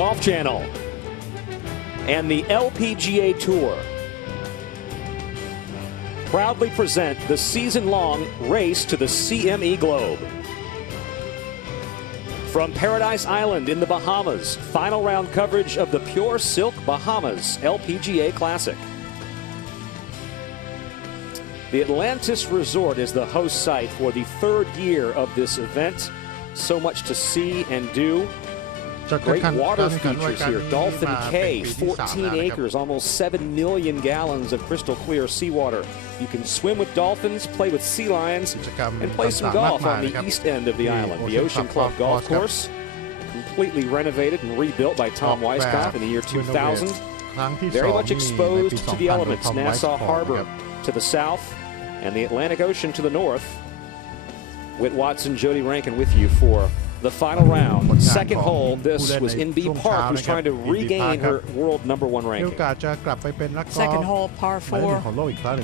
Golf Channel and the LPGA Tour proudly present the season-long race to the CME Globe. From Paradise Island in the Bahamas, final round coverage of the Pure Silk Bahamas LPGA Classic. The Atlantis Resort is the host site for the third year of this event. So much to see and do. Great water features here. Dolphin Cay, 14 acres, almost 7 million gallons of crystal clear seawater. You can swim with dolphins, play with sea lions, and play some golf on the east end of the island. The Ocean Club Golf Course, completely renovated and rebuilt by Tom Weisskopf in the year 2000. Very much exposed to the elements. Nassau Harbor to the south and the Atlantic Ocean to the north. Whit Watson, Jody Rankin with you for the final round. Second hole, this was NB Park, who's trying to regain her world #1 ranking. Second hole, par 4. Right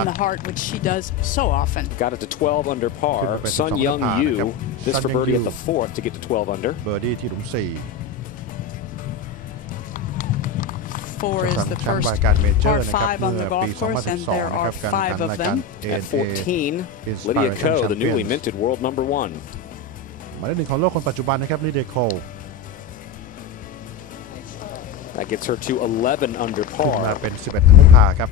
in the heart, which she does so often. Got it to 12 under par. Sun Young Yu, this for birdie at the 4th to get to 12 under. 4 is the first par 5 on the golf course, and there are 5 of them. At 14, Lydia Ko, the newly minted world #1. หมายเลข 1 ของโลกคนปัจจุบันนะครับ Lydia Ko. That gets her to 11 under par. มาเป็น 11 under par ครับ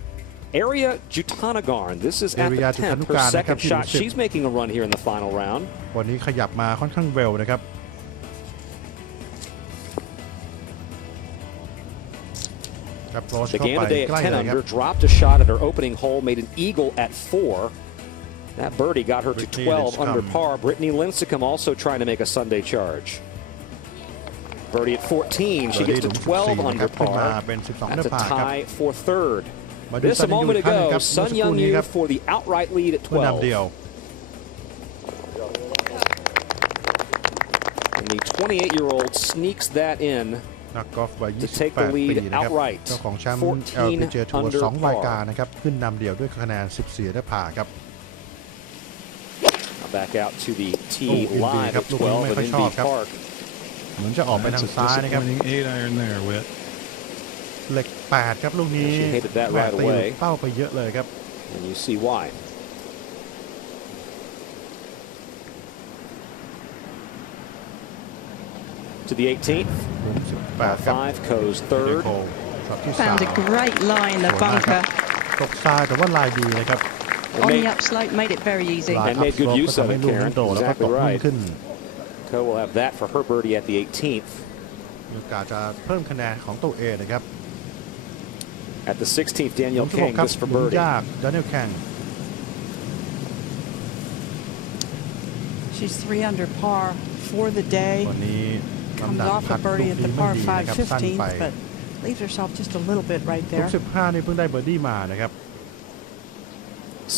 Area Jutanagarn, this is at the 10th, her second shot. She's making a run here in the final round. วันนี้ขยับมาค่อนข้างเร็วนะครับ The game today at 10 under, dropped a shot at her opening hole, made an eagle at 4. That birdie got her to 12 under par. Brittany Lincecum also trying to make a Sunday charge. Birdie at 14, she gets to 12 under par. That's a tie for third. This a moment ago, Sun Young Yu for the outright lead at 12. And the 28-year-old sneaks that in to take the lead outright. 14 under par. นะครับขึ้นนำเดี่ยวด้วยคะแนน 14 under par ครับ Back out to the tee live at 12 at NB Park. เหมือนจะออกไปทางซ้ายนะครับ 8-iron there, Whit. เหล็ก 8 ครับลูกนี้เป้าไปเยอะเลยครับ And you see why. To the 18th. 5 Ko's third. Found a great lie in the bunker. ตกทรายแต่ว่าลายดีนะครับ On the upslope, made it very easy. And made good use of it, Karen. Exactly right. Ko will have that for her birdie at the 18th. มีโอกาสจะเพิ่มคะแนนของตัวเองนะครับ At the 16th, Danielle Kang, this for birdie. Danielle Kang. She's 3 under par for the day. Comes off a birdie at the par 5 15th, but leaves herself just a little bit right there. 15 นี่เพิ่งได้เบอร์ดี้มานะครับ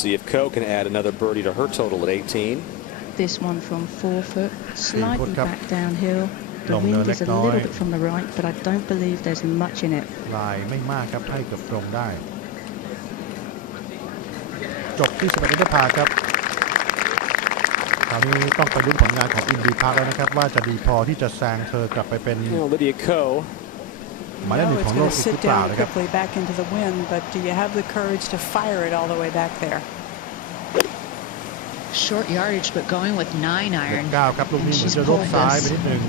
See if Ko can add another birdie to her total at 18. This one from 4 foot, slightly back downhill. The wind is a little bit from the right, but I don't believe there's much in it. ลายไม่มากครับให้เกือบตรงได้จบที่ 11 under par ครับคราวนี้ต้องไปลุ้นผลงานของอินดีพาร์คแล้วนะครับว่าจะดีพอที่จะแซงเธอกลับไปเป็น Lydia Ko. หมายเลข 1 ของโลกอีกหรือเปล่านะครับ Quickly back into the wind, but do you have the courage to fire it all the way back there? Short yardage, but going with 9-iron. 9 ครับลูกนี้เหมือนจะโยกซ้ายไปนิดนึง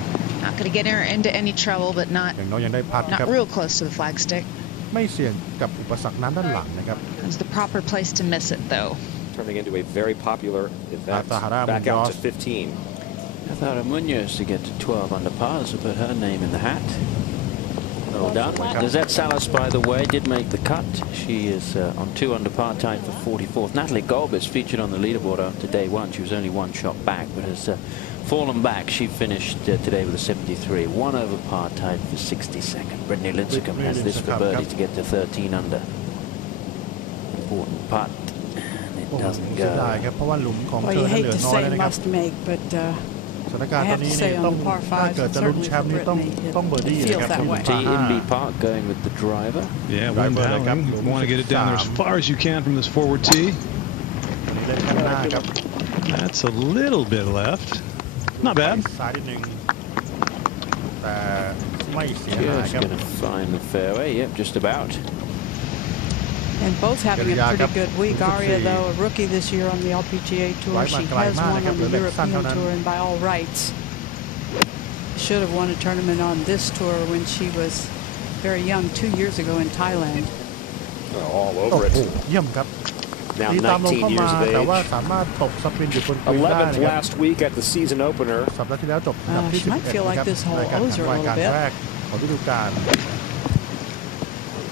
Not going to get her into any trouble, but not อย่างน้อยยังได้พัดครับ real close to the flagstick. ไม่เสี่ยงกับอุปสรรคน้ำด้านหลังนะครับ It's the proper place to miss it, though. Turning into a very popular event. Back out to 15. I thought Munoz to get to 12 under par, so put her name in the hat. Well done. Lizette Salas, by the way, did make the cut. She is on 2 under par, tied for 44th. Natalie Golb is featured on the leaderboard after day 1. She was only 1 shot back, but has fallen back. She finished today with a 73. 1 over par, tied for 62nd. Brittany Lincecum has this for birdie to get to 13 under. Important putt. And it doesn't go. เพราะว่าหลุมของ Well, เธ you อเห hate ลือ to น้อย say นะครับ must make, but สถานการณ์ตอนนี้เนี่ยต้องถ้าเกิดจะลุ้นแชมป์นี่ต้องเบอร์ดี้นะครับ Tee in B Park going with the driver. Yeah, wind howling. You want to get it down there as far as you can from this forward tee. That's a little bit left. Not bad. แต่ไม่เสียหาย Just ครับ going to find the fairway. Yep, just about. And both having a pretty good week. Aria, though, a rookie this year on the LPGA Tour. She has won on the European Tour, and by all rights, should have won a tournament on this tour when she was very young 2 years ago in Thailand. All over it. เยี่ยมครับ Now ตีตามลงเข้า 19 มา years of แต่ว่า age. สามารถตบสปินอยู่บนกรีนได้ 11th นะครับ last week at the season opener. สัปดาห์ที่แล้วจบอันดับที่ She might 11 feel นะ like ครับ this whole ในการแข่ง owes her a ราย little การ bit. แรกของฤดูกาล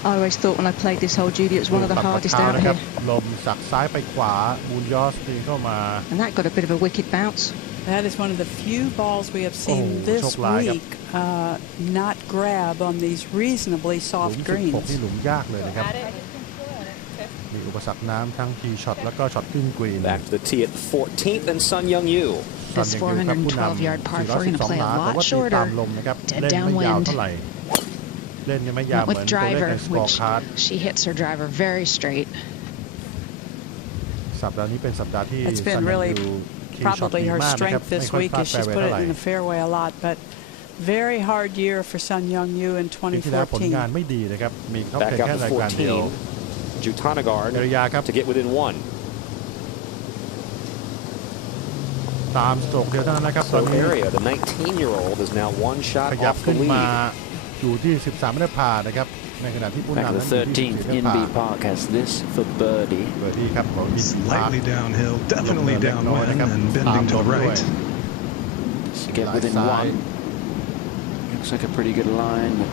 I always thought when I played this hole, Judy, it was one of the ตัด hardest เท้า out นะครับ here. ลมสักซ้ายไปขวามูนยอสตีเข้ามา And that got a bit of a wicked bounce. That is one of the few balls we have seen this week not grab on these reasonably หลุ soft ม 16 greens. ที่หลุมยากเลยนะครับมีอุปสรรคน้ำทั้งทีช็อตแล้วก็ช็อตขึ้นกรีน Back to the tee at the 14th, and Sun Young Yu. This 412-yard par 4 going to play a lot แต่ว่าตี shorter. ตามลมนะครับ Dead เล่นไม่ยาว downwind. เท่าไหร่เล่นยังไม่ยาว Not เหมือน with ตัวเลข driver, ในสกอ which ร์การ์ด she hits her driver very straight. สัปดาห์นี้เป็นสัปดาห์ที่ It's ซั been น really ดูคีย์ช็อต probably ดี her มากนะครับ strength ไม่ this ค่อย week พลาด is แฟ she's ร์เวย์ put เท่า it ไหร่ in the fairway a lot, but very hard year for Sun Young Yu in ปีที่แล้วผลงาน 2014. ไม่ดีนะครับมีเขา Back เพียง out แค่ to รายการเดียว 14. Jutanagard เอริยาครับ to get within 1. ตามสโตรกเดียวเท่านั้นนะครับตอน So นี้ Area, the 19-year-old, is now one ข shot ยับ off the ขึ้นมา lead. อยู่ที่ 13 ไม่ได้ผ่านนะครับในขณะที่ผู้ Back นำ to นั้ the นอยู่ที่ 13th. 14ไม่ได้ผ่า Inbee น Park has this for birdie. เบอร์ดี้ครับของอินดี้พาร์ค Slightly downhill, definitely downwind, and bending to the right. To get within ซ้าย 1. Looks like a pretty good line, but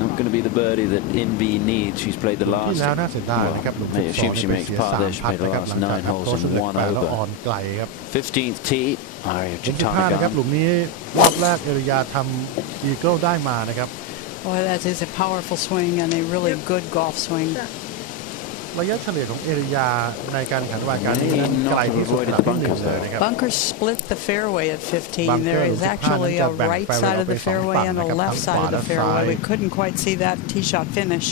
not going to be the birdie that Inbee needs. She's played the ที่ last. แล้วน่าเสียดายนะครับหลุม Well, 12 assume she ไป makes เสีย par 3 there. She พัด played นะ the ครับ last หลังจาก 9 นับ holes โทษ and เล็ก one ไปแล้ว over. อ่อนไกลครับ 15th tee. Aria หลุม15นะครับหลุ Jutanagard. มนี้รอบแรกเอริยาทำอีเกิลได้มานะครับ Boy, that is a powerful swing and a really good golf swing. ระยะเฉลี่ยของเอริยาในการแข่งขันรายการนี้นั้นไกลที่สุดอันดับที่ 1 เลยนะครับ Bunkers split the fairway at 15. Bunker There is 15 actually a นั้นจะแบ่ง right fairway side of ออก the ไปสอง fairway ฝั่ง and นะ a ครับ left ทั้งข side วา of และ the ซ้าย fairway. We couldn't quite see that tee shot finish.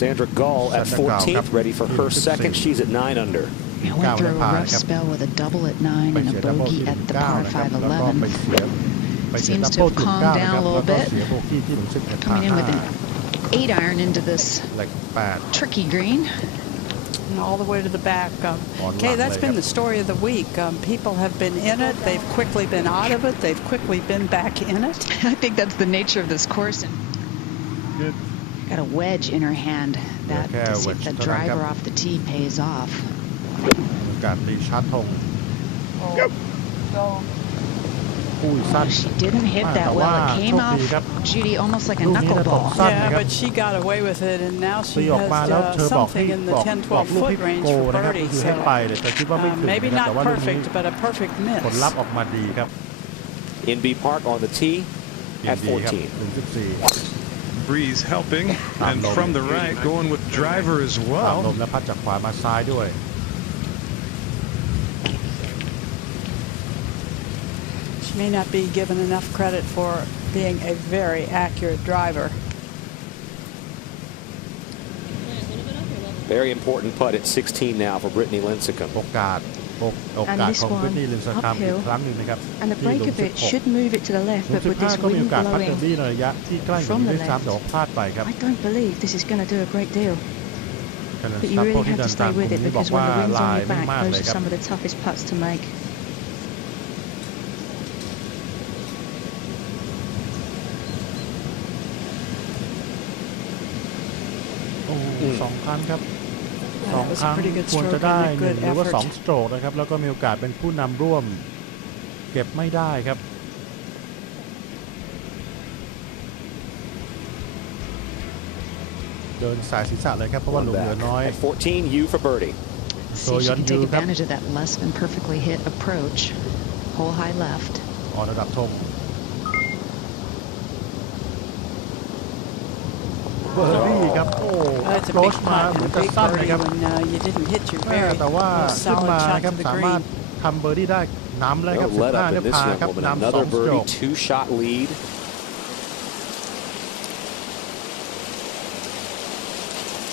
Sandra Gull at Sandra Gull, 14th, ready for her 14th. second. She's at 9 under. I went through a rough spell with a double at 9 ไป and เสี a ยดับเบิล bogey ที่หลุ at ม the 9 par นะครับ 5 แล้วก็ไป 11. เสีย Seems ดับ to เบิล have จุด calmed 9 นะ down ค a รับ little แล้วก็ bit. เสียโบกี้ที่หลุม11 Coming in with an 5 8 iron into this เหล็ก8 tricky green. And all the way to the back. On Okay, luck, that's been the story of the week. People have been in it. They've quickly been out of it. They've quickly been back in it. I think that's the nature of this course. And got a wedge in her hand. That Okay, to see if wedge the เท่านั้นครับ driver off the tee pays off. การตีชาร์จธงอุ้ยสั้น She didn't hit that Ah, well. wow. It came Choke offดีครับ Judy almost like a ลูกนี้นะตก knuckleball. สั้น Yeah, นะครับ but she got away with it, and now ตี she ออกมาแล้ว has เธอบอกให้ something in the บอก 10-12 ลูก foot ที่ range โก for นะครับ birdie. คือให้ So ไปเลยแต่คิดว่าไม่ถึง maybe นะครับ not แต่ว่าลูกนี้ perfect, but a perfect ผลลัพ miss. ธ์ออกมาดีครับ Inbee Park on the tee at ดีครับ 14. 1.14 Breeze helping, and from the right, going with driver as ตามล well. มและพัดจากขวามาซ้ายด้วย She may not be given enough credit for being a very accurate driver. Very important putt at 16 now for Brittany Lincecum. โอกาสของบริตนีลินสแคมอีกครั้งหนึ่งนะครับ And the ที่ break หลุม of it should 16 move it to the left, หลุม but with this 15ก็มีโอ wind กาสพัดเบอ blowing, ร์ดี้ในระยะที่ใกล้กว่านี้ด้วยซ้ำแต่ว่าพลาดไปครับ I don't believe this is going to do a great deal. คะแนน But ส you ตาร์ really ที่ have เดิ to นตาม stay กลุ่ม with it นี้บอก because ว่า when the wind's ลา on ย your ไม่ back, มากเลย those are ครับ some of the toughest putts to make. สองครั้งครับ That สอง was ครั้ a ง pretty good ควร stroke จะได้ and a หนึ่ง good หรือว่า effort. 2 สโตรกนะครับแล้วก็มีโอกาสเป็นผู้นำร่วมเก็บไม่ได้ครับเดินสายศีรษะเลยครับเพราะว่าห One ลุมเหลือ back. น้อย At 14, you for birdie. See if she Yuan can take Yu ครับ advantage of that less than perfectly hit approach. Hole high left. ออกระดับธงเบอร์ดี้ครับโอ้ That's a โร big ชมา putt เหมือน and จะ a big สั้นนะ birdie ครับ when you didn't hit your แต่ว่า very ขึ้น solid มา shot ครับ to the สามารถ green. ทำเบอร์ดี้ได้น้ำเลยครับ No let 15 up เนี่ in ย this พา young ครับ woman. นำ Another 2 สโตร birdie, ก 2-shot lead.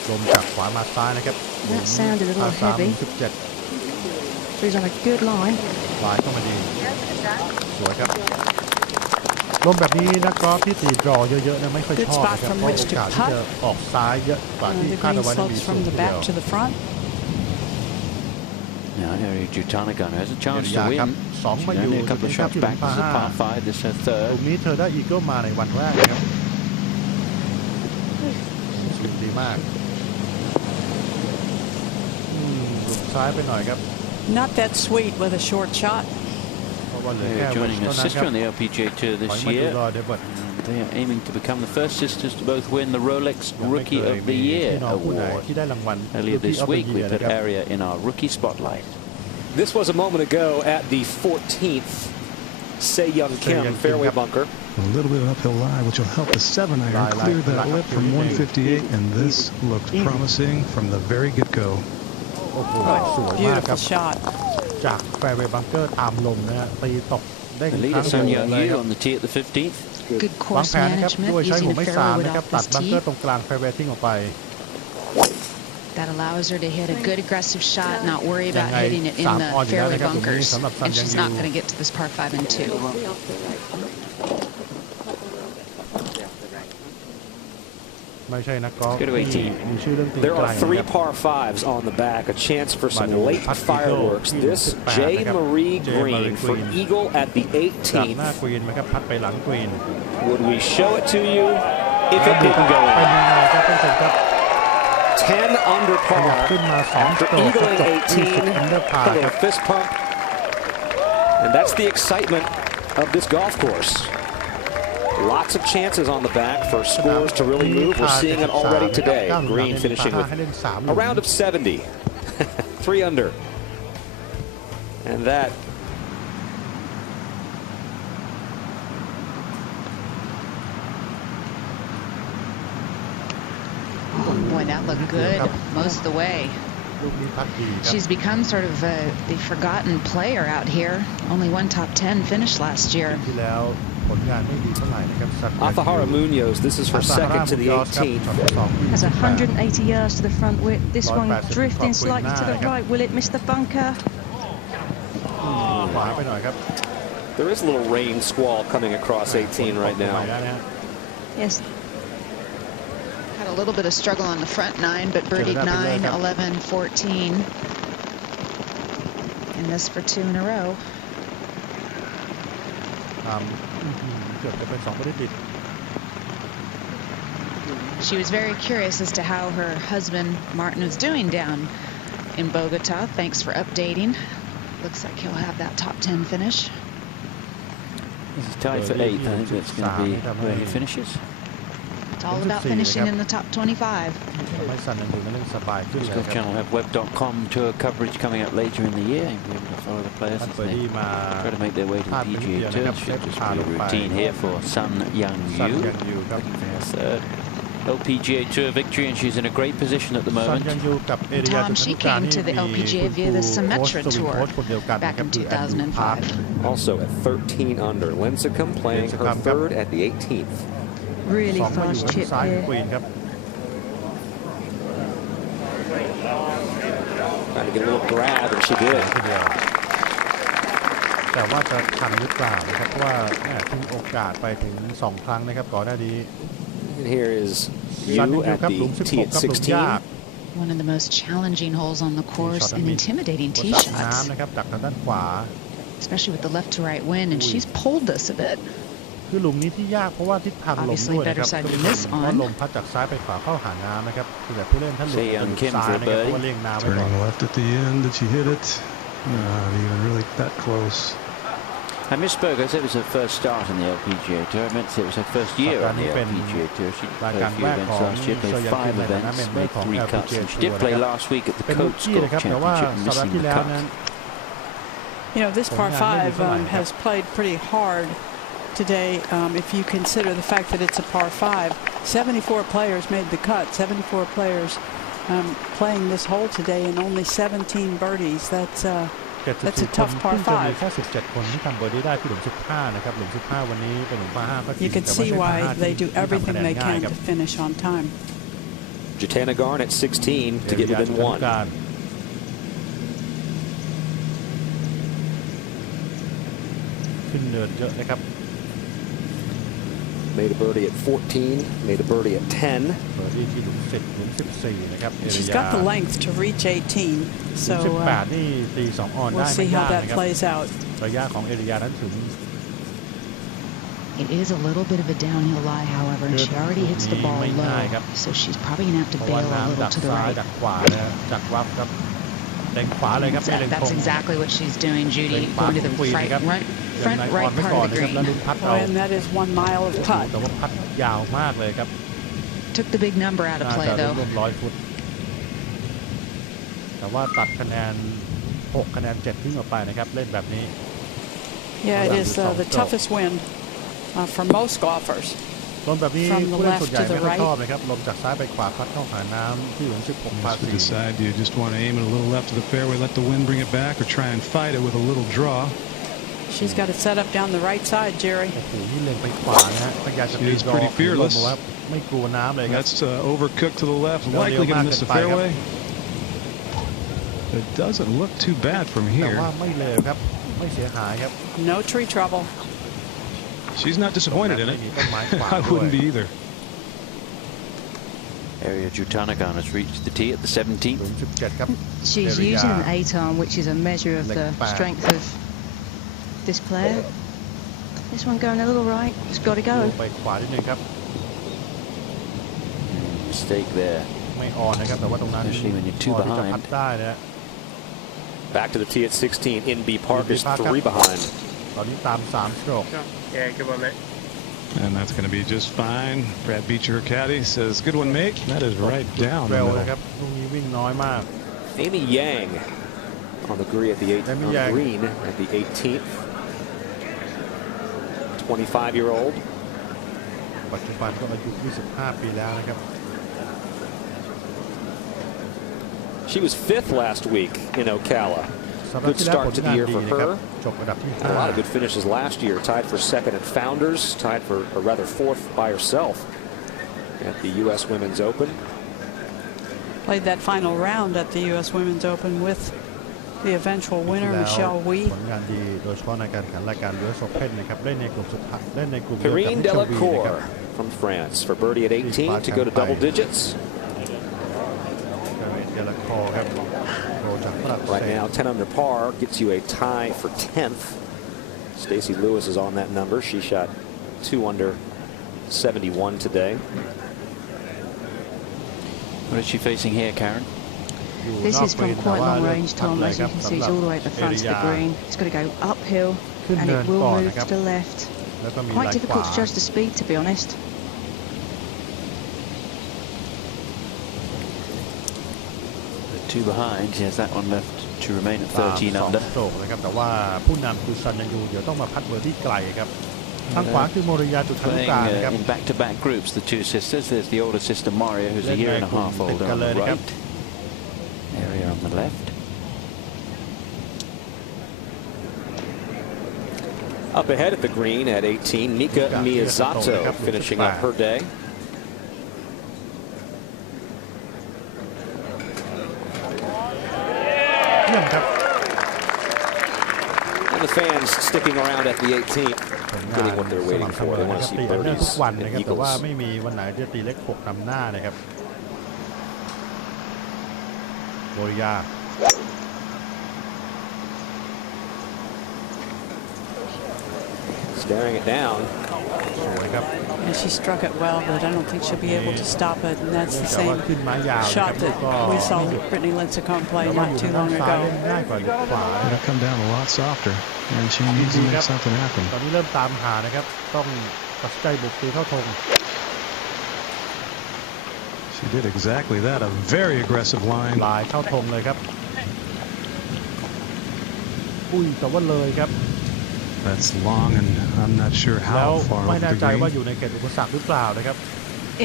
ลมจากขวามาซ้ายนะครับ That sounded a little 3 heavy. 17 So he's on a good line. ลายเข้ามาดีสวยครับลมแบบนี้นักกอล์ฟที่ตีดรอเยอะๆนะไม่ค่อยชอบนะครับเพราะโอกาสที่จะออกซ้ายเยอะกว่าที่คาดเอาไว้มีสูงทีเดียวNow, Harry Jutanagan has a chance to win. She's only a couple of shots back. This is a par 5. This is her ตร third. งนี้เธอได้อีเกิลมาในวันแรกนะครับสวยดีมากหลุดซ้ายไปหน่อยครับ Not that sweet with a short shot. They're joining a sister on the LPGA Tour this year. They are aiming to become the first sisters to both win the Rolex Rookie of the Year award. Earlier this week, we put Aria in our rookie spotlight. This was a moment ago at the 14th Se-Young Kim fairway bunker. A little bit of uphill lie, which will help the 7-iron clear that lip from 158, and this looked promising from the very get-go. Beautiful shot. จากแฟร์เวย์บังเกอร์ตามลมนะฮะตีตกได้ The leader, Sun Young Yu, on the tee at the 15th. Good วาง course แผนนะครับ management ด้วยใช้ using หัว the ไม้ fairway 3 wood นะครับ off ตัด this บังเกอ tee. ร์ตรงกลางแฟร์เวย์ทิ้งออกไป That allows her to hit a good aggressive shot, not worry about hitting it in the fairway bunkers, and she's not going to get to this par 5 and 2. ไม่ใช่นักกอล์ฟ Go to 18. มีชื่อเรื่องตี There ไกล are นะ three ครับ par 5s on the back, a chance for some late fireworks. This J. Marie Green for Eagle at the จากหน้า 18th. กรีนนะครับพัดไปหลังกรีน Would we show it to you if it didn't go เป็น in? ยังไงครับท่านผู้ชมครับ 10 under ขยับ par ขึ้นมา2 after สโตรกก็ eagling จบ20 under par 18. A ครั little บ fist pump. And that's the excitement of this golf course. Lots of chances on the back for scores to really move. We're seeing it already today. Green finishing with a round of 70. 3 under. And that Oh boy, that looked good most of the way. ลูกนี้พัดดีครับ She's become sort of the forgotten player out here. Only one top 10 finish last year. ที่แล้วผลงานไม่ดีเท่าไหร่นะครับ Afahara Munoz, this is her second to the 18th. Has 180 yards to the front width. This one drifting slightly to the right. Will it miss the bunker? ขวาไปหน่อยครับ There is a little rain squall coming across 18 right now. Yes. Had a little bit of struggle on the front 9, but birdied 9, 11, 14. And this for 2 in a row. เกือบจะเป็น2 ไม่ได้ติด She was very curious as to how her husband Martin was doing down in Bogota. Thanks for updating. Looks like he'll have that top 10 finish. This is tied for 8th. I think that's going to be where he finishes. It's all about finishing in the top 25. ทำให้ซันยังดูเล่นสบายขึ้น The เลย Golf ครับ Channel have web.com tour coverage coming up later in the year. You'll be able to follow the players พัด as เบอร์ดี้ they มา try to make their way to พลา the ดไปนิด PGA เดียวนะค Tour. รับเซฟ Should just พา be ล a งไป routine here for Sun Young ซัน Yu. ยังอยู่ครับ Looking for her third LPGA Tour victory, and she's in a great position at the ซัน moment. ยังอยู่กับเอเรีย Tom, she came to the LPGA via the Symetra Tour back in 2005. Also at 13 under. Lincecum playing her third at the 18th. Really 2 มาอยู่ fast ทาง chip ซ้ายของ here. กรีนครับ Trying to get a little grab, and she did. ทีเดียวแต่ว่าจะทันหรือเปล่านะครับเพราะว่าทิ้งโอกาสไปถึง2 ครั้งนะครับก่อนหน้านี้ And here is ซัน Yu ยังอยู่ at ครับหลุม the tee 16 at ครับหลุมยาก 16. One of the most challenging holes on the course and intimidating บน tee ตัก shots, น้ำนะครับจากทางด้านขวา especially with the left to right wind, and she's pulled this a bit. คือหลุมนี้ที่ยากเพราะว่าทิศทางลมด้วยนะครับ Obviously better side to miss on. เพราะลมพัดจากซ้ายไปขวาเข้าหาน้ำนะครับคือแบบผู้เล่นท่านหลุด Say, ซ้าย Kim นะ for ครับ a เพราะ birdie. ว่าเลี่ยงน้ำไว้ก่อน Turning left at the end. Did she hit it? Not even really that close. I misspoke. I said it was her first start on the LPGA Tour. I meant to say it was her first year on the LPGA Tour. She played a few events last year, played 5 events, made 3 cuts. And she did play last week at the เป็นลูก Coates จี้ Golf นะครับแต่ว่า Championship, สัปดาห์ missing ที่ the แล้ว cut. นั้น You know, this par 5 has played pretty hard today. If you consider the fact that it's a par 5, 74 players made the cut. 74 players playing this hole today, and only 17 birdies. That's a tough par 5. แค่17 คนที่ทำเบอร์ดี้ได้ที่หลุม 15 นะครับหลุม 15 วันนี้เป็นหลุม 5 ก็จริง You can แต่ว่า see ใช่ why 5 they do ที่ทำคะ everything แนน they ง่าย can ครับ to finish on time. Jutanagarn at 16 to get within 1. ขึ้นเนินเยอะนะครับ Made a birdie at 14, made a birdie at 10. เบอร์ดี้ที่หลุม10หลุม14นะครับ She's got the length to reach 18, so 18นี่ตี2ออนได้ we'll ไม่ see ยา how ก that นะครับ plays out. ระยะของเอริยานั้นถึง It is a little bit of a downhill lie, however, and she already hits the ball low, so she's probably going to have to เพราะว่า bail a น้ำ little ดัก to the ซ้าย right. ดักขวานะดักวับครับเล็งขวาเลยครับไม่เล็งตรง That's exactly what she's doing, Judy. Going to the front right part of the แล้ว green. ลุ้นพัด Oh, เอา and that is 1 mile of putt. แต่ว่าพัดยาวมากเลยครับ Took the big number out of น่า play, จะ though. รวม100 ฟุตแต่ว่าตัดคะแนน6คะแนน7ทิ้งออกไปนะครับเล่นแบบนี้ Yeah, it is the toughest wind for most golfers. ลมแบบนี้ผู้เล่นส่วนใหญ่ไม่ค่อยชอบนะครับลมจากซ้ายไปขวาพัดเข้าหาน้ำที่หลุม16 พา To decide, do you just want to aim it a little left of the fairway, let the wind bring it back, or try and fight it with a little draw? She's got it set up down the right side, Jerry. โอ้โหนี่เล็งไปขวานะฮะพยายามจะตีดอกลมว่าไม่กลัวน้ำเลยครับ That's overcooked to the left, likely going to miss the fairway. It doesn't look too bad from แต่ here. ว่าไม่เลวครับไม่เสียหายครับ No tree trouble. She's not disappointed in it. ไม่มีต้นไม้ขวาง I ด้วย wouldn't be either. Area Jutanagan has reached the tee at the 17th. หลุม17 ครับ She's using an 8-iron, which is a measure of the strength of this player. This one going a little right. It's got to go. ไปขวานิดนึงครับ Mistake there. ไม่ออนนะครับแต่ว่าตรงนั้น Especially when you're 2 พอที่จะ behind. พัดได้นะ Back to the tee at 16. NB Park is 3 behind. ตอนนี้ตาม3สโตรก And that's going to be just fine. Brad Beecher, her caddy, says, "Good one, mate." That is right down the เร็ว middle. นะครับลูกนี้วิ่งน้อยมาก Amy Yang on the green at the 18th. 25-year-old. ปัจจุบันก็อายุ25 ปีแล้วนะครับ She was 5th last week in Ocala. สำหรับ Good ที่แล้วผ start ล to the งาน year ดี for นะครับ her. จบอันดับที่ A lot of good finishes last year. Tied for 2nd at Founders. Tied for, or rather 4th by herself at the U.S. Women's Open. Played that final round at the U.S. Women's Open with the eventual winner, แล้ว Michelle Wee. ผลงานดีโดยเฉพาะในการแข่งขันรายการ US Open นะครับเล่นในกลุ่มสุดท้ายเล่นในกลุ่มเดียวกับ Perrine มิเชลวีนะครับ Delacour from France for birdie at 18 to go to double digits. เดลคอร์ครับโรจากฝรั่งเศ Right ส now, 10 under par gets you a tie for 10th. Stacey Lewis is on that number. She shot 2 under 71 today. What is she facing here, Karen? This is from quite long range, Tom. As you can see, it's all the way at the front of the green. It's got to go uphill, and it will move to the left. แล้วก็มี Quite ไหลข difficult วา to judge the speed, to be honest. The 2 behind. She has that one left to remain at 13 2 under. สโตรกนะครับแต่ว่าผู้นำคือซันยันยูเดี๋ยวต้องมาพัดเบอร์ที่ไกลครับทางขวาคือโมริยาจุดทาง Playing กลางนะครับ in back-to-back groups, the 2 sisters. There's the older sister Mario, who's a year and a half older on the right. Area on the left. Up ahead at the green at 18, Mika Miyazato finishing up her day. And the fans sticking around at the 18th, getting what they're waiting for. They want to see ตีกันได้ทุก birdies วัน and นะครับแต่ว่า eagles. ไม่มีวันไหนที่จะตีเล็ก6นำหน้านะครับโมริยา Staring it down. สวยครับ And she struck it well, but I don't think she'll be able to stop it. And that's the แต่ว่า same ขึ้นไม้ยาวนะค shot รับ that ก็ we saw ไม่หยุด Brittany Lincecum play แต่ว่า not อยู่ too ทาง long ซ้าย ago. เล่นง่ายกว่าขวา It'll come down a lot softer, and she needs to make something happen. ตอนนี้เริ่มตามหานะครับต้องตัดสินใจบุกตีเข้าธง She did exactly that. A very aggressive line. ลายเข้าธงเลยครับอุ้ยแต่ว่าเลยครับ That's long, and I'm not sure แล้ว how far ไม่ over แน่ the ใจว่า green. อยู่ในเขตอุปสรรคหรือเปล่านะครับ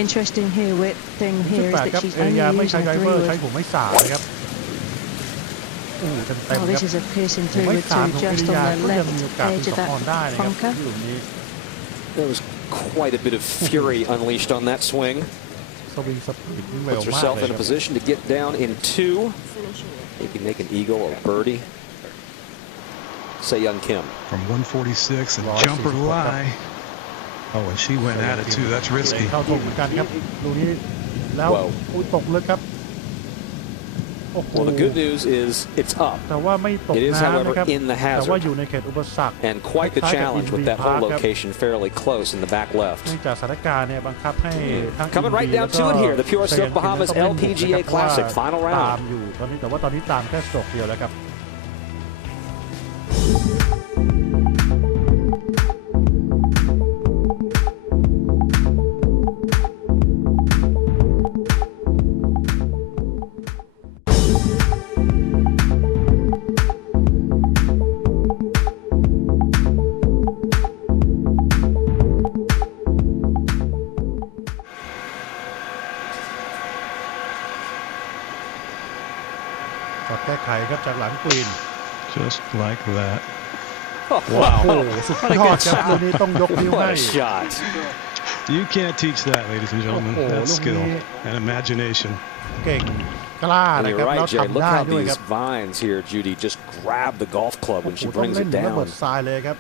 Interesting here, thing here is 18 that ครับ she's เอริยา only ไม่ใช้ using ได a เวอร์ 3 ใช้ wood. ผมไม่สานะครับเต็ม Oh, ครับ this is a piercing ผม 3 ไม่ wood สาม too, ของเอ just ริ on ยา the ก็ยัง left มีโอกาส edge ที่ of จะออน that ได้นะครับ bunker. ที่หลุมนี้ There was quite a bit of fury unleashed on that swing. สวิงสปีดวิ่งเร็ว Puts มาก herself เลย in ค a รับ position to get down in 2. Maybe make an eagle or birdie. Se-Young Kim. From 146 and jumper lie. Oh, and she went at it too. That's risky. เข้าตรงเหมือนกันครับลูกนี้แล้วตกลึกครับ Well, the good news is it's up. แต่ว่าไม่ตก It is, น้ำ however, นะครับ in the แต่ว่า hazard. อยู่ในเขตอุปสรรค And quite the challenge with that hole location fairly close in the back left. เนื่องจากสถานการณ์เนี่ยบังคับให้ทั้ง Coming right down to it here, the Pure Silk Bahamas LPGA Classic final ตาม round. อยู่ตอนนี้แต่ว่าตอนนี้ตามแค่สโตรกเดียวแล้วครับ แก้ไขครับจากหลังกรีน Just like that. Oh, wow. โอ้โหสุดยอดครับลูกนี้ต้องยกนิ้ว What ให้ a shot. You can't teach that, ladies and gentlemen. That's skill and imagination. เก่งกล้า And นะ you're ครับแล้ว right, Jay. ทำ Look ได้ how ด้วยค these รับ vines here, Judy, just grab the golf club when she ต้อง brings เล่น it เหมือนระเบิด down. ทรายเลยครับ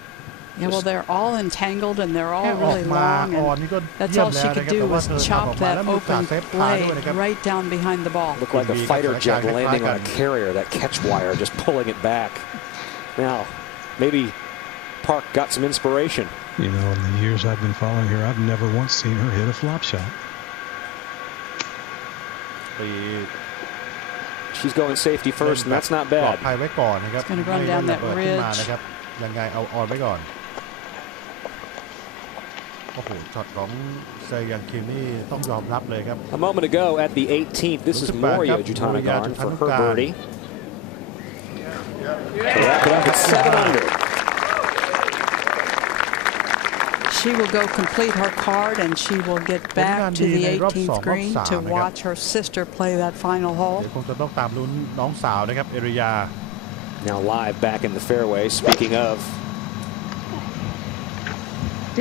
Yeah, well, they're all entangled and they're แค่ all ออก really มา long. อ่อน And นี่ก็ that's เยี่ยม all แล้ she วนะ could ครับแต่ do ว่า was เธอทำอ chop อกมา that แล้วมีโอกาส open เซฟพาด้วย blade นะครับ right down behind the ball. Looked like a fighter jet landing on a carrier, that catch wire, just pulling it back. Now, maybe Park got some inspiration. You know, in the years I've been following her, I've never once seen her hit a flop shot. She's going safety first, and that's not ปลอ bad. ดภัยไว้ก่อนนะครับ It's gonna run ไม่ down ระ that เบิดขึ้นมา ridge. นะครับยังไงเอาออนไว้ก่อนโอ้โหช็อตของเซยังคิมนี่ต้องยอมรับเลยครับ A moment ago at the 18th, this is Moria Jutanagarn for her birdie. To wrap it up at 7 under. She will go complete her card and she will get back to the 18th green to watch her sister play that final เดี๋ hole. ยวคงจะต้องตามลุ้นน้องสาวนะครับเอริยา Now live back in the fairway. Speaking of,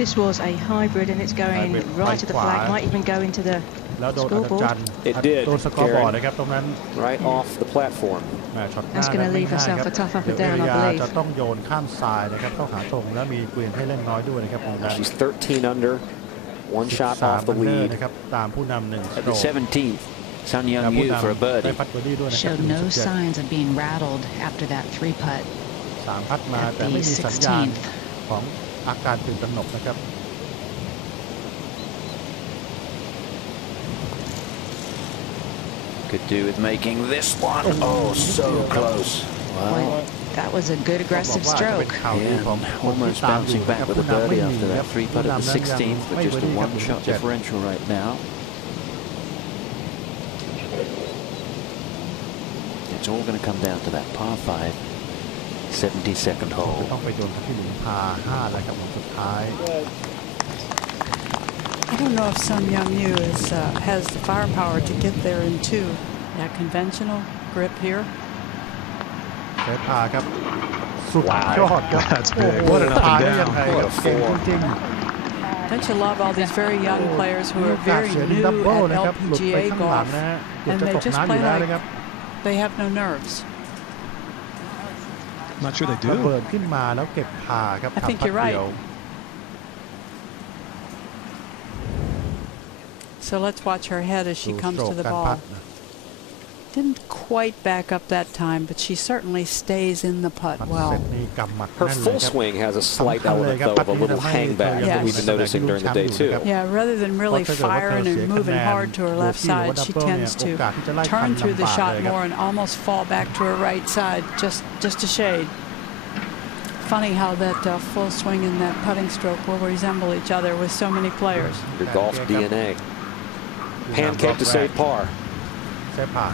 This was a hybrid and it's going right to the flag, might even go into the แล้วโดนอัดจัน It did, โดนสกอร์บอร์ดนะครับตรงนั้น right off the platform. ช็อตหน้า That's gonna ไม่ leave ง่าย herself ครับ a tough up and เดี๋ยว down, เอ I ริยา believe. จะต้องโยนข้ามทรายนะครับเข้าหาธงแล้วมีกรีนให้เล่นน้อยด้วยนะครับตรงนั้น She's 13 under, one shot off the 13 lead. นะครับตามผู้นำหนึ่งส At โตร the ก 17th, Sun Young ผู้ Yu นำ for a ได้ birdie. พัดเบอร์ดี้ด้วยนะครับ Showed no signs of being rattled after that 3-putt สามพัดมา at แต่ the ไม่มีสัญญาณ 16th. ของอาการตื่นตระหนกนะครับ Could do with making this one. Oh, so close. Wow. Well, that was a good aggressive บอกว่าจะเป็น stroke. ข่าวดีของ Yeah, คนที่ almost ตามอยู่ bouncing นะครับ back with ผู้ a นำไม่ birdie มี after ครับ that 3 putt ผู้ at นำ the นั้นยัง 16th, but ไม่ just เบอ a ร์ดี้ครับ one shot 17 differential right now. It's all going to come down to that par 5, 72nd จะ hole. ต้องไปโดนที่หลุมพา5แล้วครับผมสุดท้าย I don't know if Sun Young Yu has the firepower to get there in two. That conventional grip here. เซฟพาครับสุดยอดครับ That's big. โอ้โห What an up พา and ได้ยัง down. ไง What ค a รับเก่ง form. จริง Don't you love all these very young players who ๆมี are โอกาส very เสีย new ดับเบิล at นะครับหลุดไป LPGA ข้างหลัง golf นะฮะเกือบ and จะ they ตก just น้ำอ play ยู่แล้ว like นะครับ they have no nerves. Not sure they ระ do. เบิดขึ้นมาแล้วเก็บพาครับ I think ทำพัด you're right. เดียว So let's watch her head as she ดู comes สโตร to ก the การพัด ball. Didn't quite back up that time, but she certainly stays in the putt พัด well. เสร็จนี่กำหมัด Her แน่นเลย full ครับ swing has a slight element, though, of a little hang back that we've been noticing during the day, too. Yeah, rather than really firing and moving hard to her left side, she tends to turn through the shot more and almost fall back to her right side, just a shade. Funny how that full swing and that putting stroke will resemble each other with so many players. Your golf DNA. Pancake to save par. เซฟผ่าน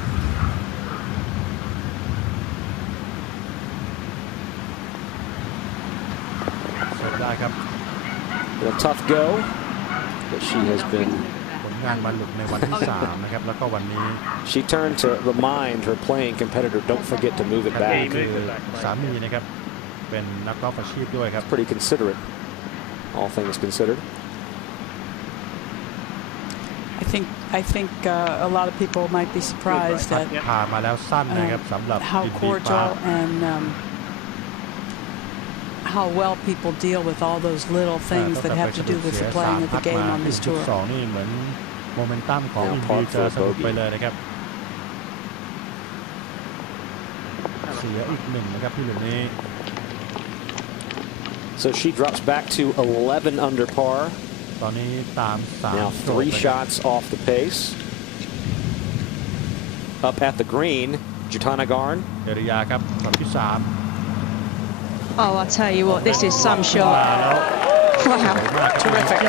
เซฟได้ครับ Been a tough go, but she has been. ผลงานวันหลุดในวันที่ 3 นะครับ แล้วก็วันนี้ She turned to remind her playing competitor, don't forget to move it แพท back. คือสามีนะครับ เป็นนักกอล์ฟอาชีพด้วยครับ Pretty considerate, all things considered. I think a lot of people might be surprised พัด at พามาแล้วสั้นนะครับสำหรับ how อินดี้ปาร์ cordial and how well people deal with all those little things that have to do with the playing of the game on this tour. นี่เหมือนโมเมนตัมของอินดี้จะสนุกไปเลยนะครับเสียอีกหนึ่งนะครับที่หลุมนี้ So she drops back to 11 under par. ตอนนี้ตาม3 Now 3 shots off the pace. Up at the green, Jutanagarn. เดริยาครับตอนที่ 3 Oh, I'll tell you what, this is some shot. Wow, terrific.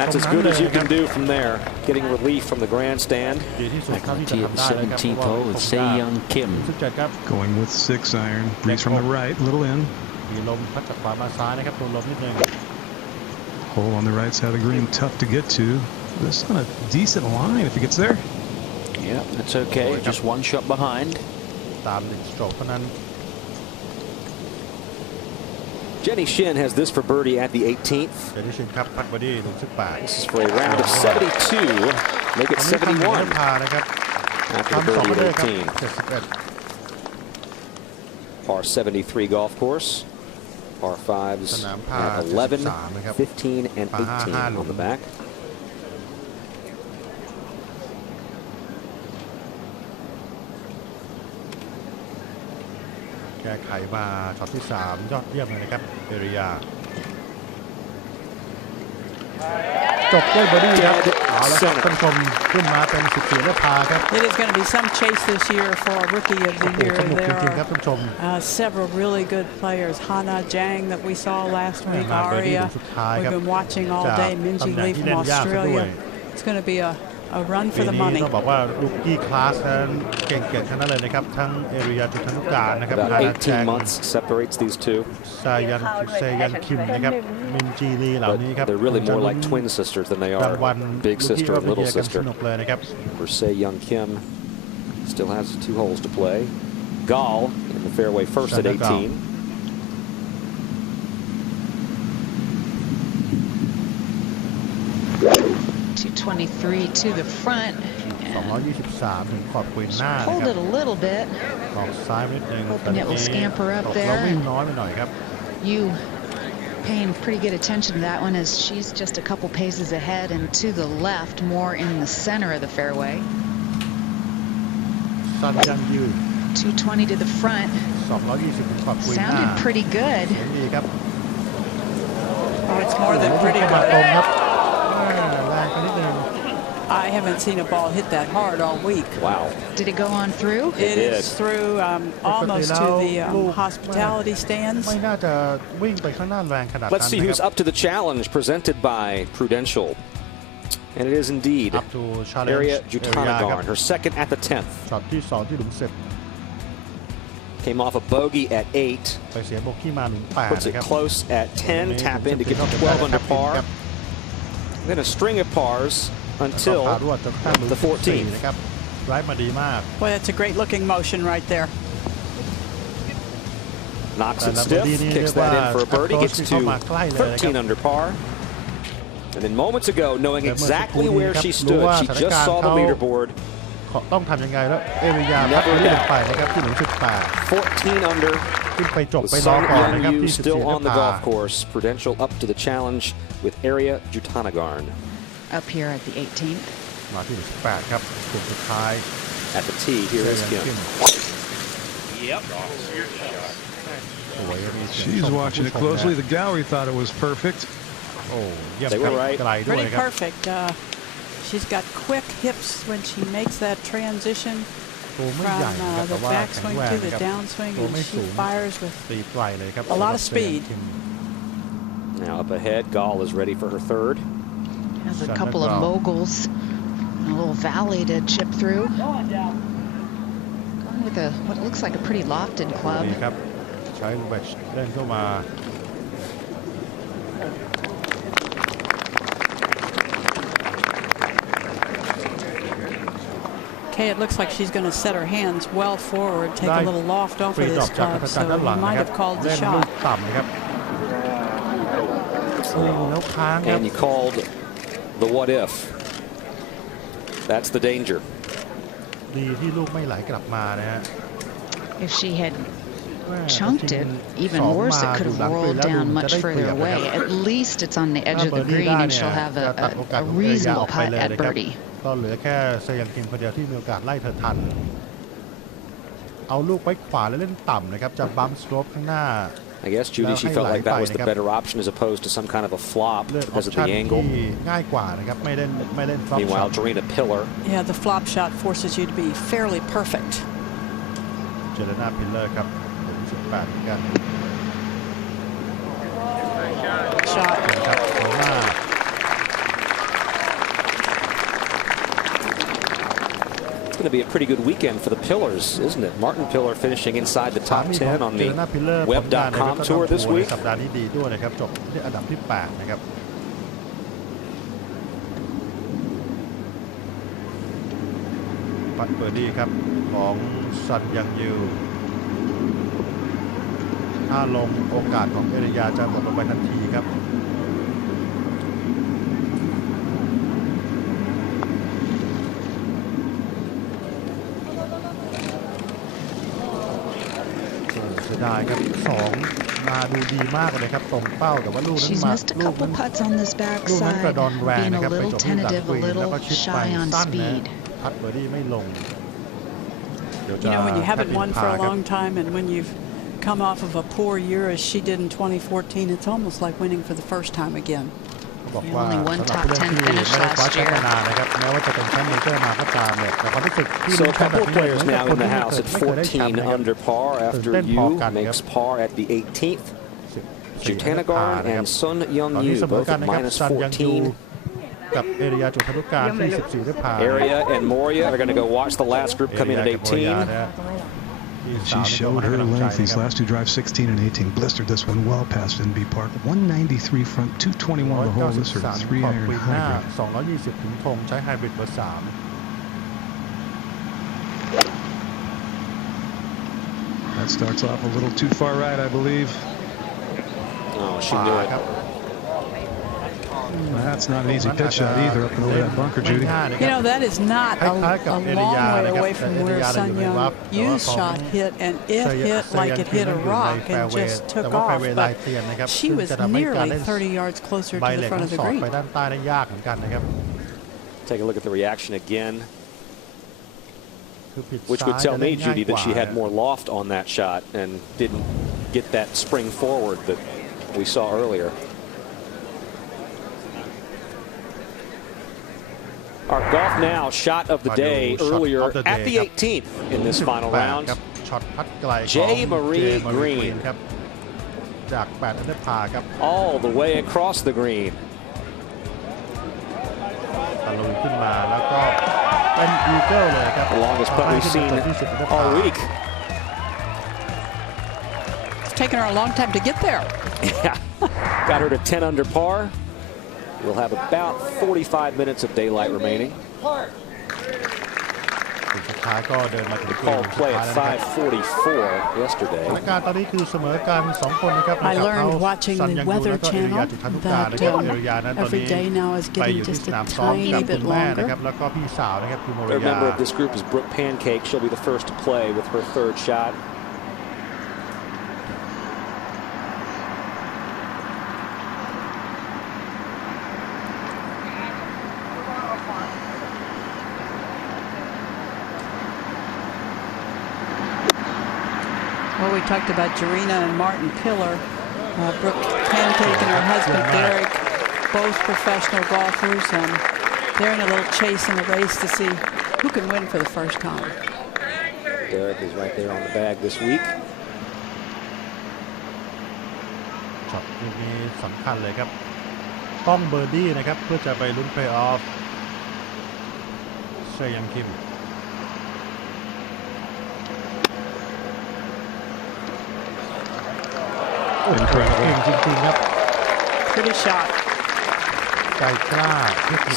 That's as good as you can do from there, getting relief from the grandstand. ดีที่สุดเท่าที่จะทำได้เลยครับ 17th hole with Se-Young Kim. Going with 6 iron. Breeze from the right, little in. มีลมพัดจากขวามาซ้ายนะครับโดนลมนิดนึง Hole on the right side of the green, tough to get to. This on a decent line if he gets there. Yeah, that's okay. Just one shot behind. ตาม1 stroke เท่านั้น Jenny Shin has this for birdie at the 18th. เจนนี่ชินครับพัดบอดี้หลุม18 This is for a round of 72. Make it 71 พานะครับ after the birdie at 18. 71 Par 73 golf course. Par 5s at 11, 15, and 18 on the back.แก้ไขมาช็อตที่ 3 ยอดเยี่ยมเลยนะครับเดริยาจบด้วยเบอร์ดี้ครับเอาละครับท่านผู้ชมขึ้นมาเป็น14และพาครับ It is going to be some chase this year for Rookie of the Year. สนุกจริงๆครับ There ท่านผู้ชม are several really good players. Hana Jang that we saw last week. Aria, we've been watching all day. Minji Lee from Australia. It's going to be a run for the money. ต้องบอกว่าลูกกี้คลาสนั้นเก่งๆทั้งนั้นเลยนะครับทั้งเอริยาจุธนุการนะครับ About 18 months separates these two. เซยันคิมนะครับมินจีลีเหล่านี้ครับ They're really more like twin sisters than they are big sister and little sister. For Se-Young Kim still has 2 holes to play. Gall in the fairway first at 18. .223 to the front. 223 ถึงขอบคุยหน้า Hold it a little bit. ออกซ้ายนิดนึง Hoping it will scamper up there. เราวิ่งน้อยไปหน่อยครับ You paying pretty good attention to that one as she's just a couple paces ahead and to the left, more in the center of the fairway. สั้นยังยืน 220 to the front. 220 ถึงขอบคุยหน้า Sounded pretty good. ดีครับ Oh, it's more than pretty มา good. ตรงครับแรงไปนิดนึง I haven't seen a ball hit that hard all week. Wow. Did it go on through? It is through almost to the hospitality stands. ไม่น่าจะวิ่งไปข้างหน้าแรงขนาดนั้น Let's see who's up to the challenge presented by Prudential. And it is indeed Aria Jutanagarn, her second at the 10th. ช็อตที่ 2 ที่หลุม10 Came off a bogey at 8. ไปเสียโบกี้มาหลุม8 Puts นะ it ครับ close at 10. Tap in to get to 12 under par. Then a string of pars until the 14th. นะครับไร้มาดีมาก Boy, that's a great looking motion right there. Knocks it stiff, kicks that in for a birdie, gets to 13 under par. And then moments ago, knowing exactly where she stood, she just saw the leaderboard. ต้องทำยังไงแล้วเอริยาพัดไปลงไปนะครับที่หลุม18 14 under. ขึ้นไปจบไปรอก่อนนะครับที่ still on the 14 golf course. Prudential up to the challenge with Aria Jutanagarn. Up here at the 18th. มาที่หลุม18ครับกลุ่มสุดท้าย At the tee, here is Kim. Yep. She's watching it closely. The gallery thought it was perfect. โอ้เยี่ยม They ครั were บ right. ไกลด้วย Pretty ครับ perfect. She's got quick hips when she makes that transition ตัวไม่ from ใหญ่นะครับแต่ the ว่าแข็ง backswing แรง to นะ the ครับ downswing, ตัว and ไม่ she สูง fires with ตีไกลเลยครับ a lot of speed. Now up ahead, Gall is ready for her third. Has a couple of moguls. A little valley to chip through. Going with a what looks like a pretty lofted club. ดีครับใช้แวชเล่นเข้ามา Okay, it looks like she's going to set her hands well forward, take a little loft off of this club, so we might have called the เล่นลู shot. กต่ำนะครับแล้วค้างครับ And you called the what if. That's the danger. ดีที่ลูกไม่ไหลกลับมานะฮะ If she had chunked it, even worse, it could have rolled down much further away. At least it's on the edge of the green, and she'll have a reasonable putt at birdie. ก็เหลือแค่เซยังคิมคนเดียวที่มีโอกาสไล่เธอทันเอาลูกไว้ขวาแล้วเล่นต่ำนะครับจะบัมป์สโลปข้างหน้า I guess, Judy, she felt like that was the better option as opposed to some kind of a flop because of the angle. Meanwhile, Jarena Pillar. Yeah, the flop shot forces you to be fairly perfect. Jarena Pillar ครับ18เหมือนกัน Shot. ครับสวยมาก It's going to be a pretty good weekend for the Pillars, isn't it? Martin Pillar finishing inside the top 10 on the web.com tour this week. สัปดาห์นี้ดีด้วยนะครับจบที่อันดับที่8นะครับปัดเบอร์ดี้ครับของซันยังยูถ้าลงโอกาสของเอริยาจะหมดลงไปทันทีครับได้ครับ2มาดูดีมากเลยครับตรงเป้าแต่ว่าลูกนั้นมาลูกนั้นกระดอนแรงนะครับไปจบที่หลังกรีนแล้วก็ชิดไปสั้นนะพัดเบอร์ดี้ไม่ลง You know, when you haven't won for a long time and when you've come off of a poor year as she did in 2014, it's almost like winning for the first time again. Only one top 10 finish last year. So a couple of players now in the house at 14 under par after Yu makes par at the 18th. Jutanagarn and Sun Young-yu both at minus 14. Area and Moria are going to go watch the last group come in at 18. She showed her length these last two drives, 16 and 18. Blistered this one well past NB Park. 193 front, 221 the hole. This is a 3-iron hybrid. That starts off a little too far right, I believe. Oh, she knew it. That's not an easy pitch shot either up and over that bunker, Judy. You know, that is not a long way away from where Sun Young-yu's shot hit, and it hit like it hit a rock and just took off. But she was nearly 30 yards closer to the front of the green. Take a look at the reaction again, which would tell me, Judy, that she had more loft on that shot and didn't get that spring forward that we saw earlier. Our golf now shot of the day earlier at the 18th in this final round. J. Marie Green. All the way across the green. The longest putt we've seen all week. It's taken her a long time to get there. Yeah, got her to 10 under par. We'll have about 45 minutes of daylight remaining. Called play at 5:44 yesterday. I learned watching the Weather Channel that every day now is getting just a tiny bit longer. A member of this group is Brooke Pancake. She'll be the first to play with her third shot. Well, we talked about Jarena and Martin Pillar, Brooke Pancake and her husband Derek, both professional golfers. They're in a little chase in the race to see who can win for the first time. Derek is right there on the bag this week. ช็อตนี้สำคัญเลยครับต้องเบอร์ดี้นะครับเพื่อจะไปลุ้นเพลย์ออฟเซยังคิมPretty shot.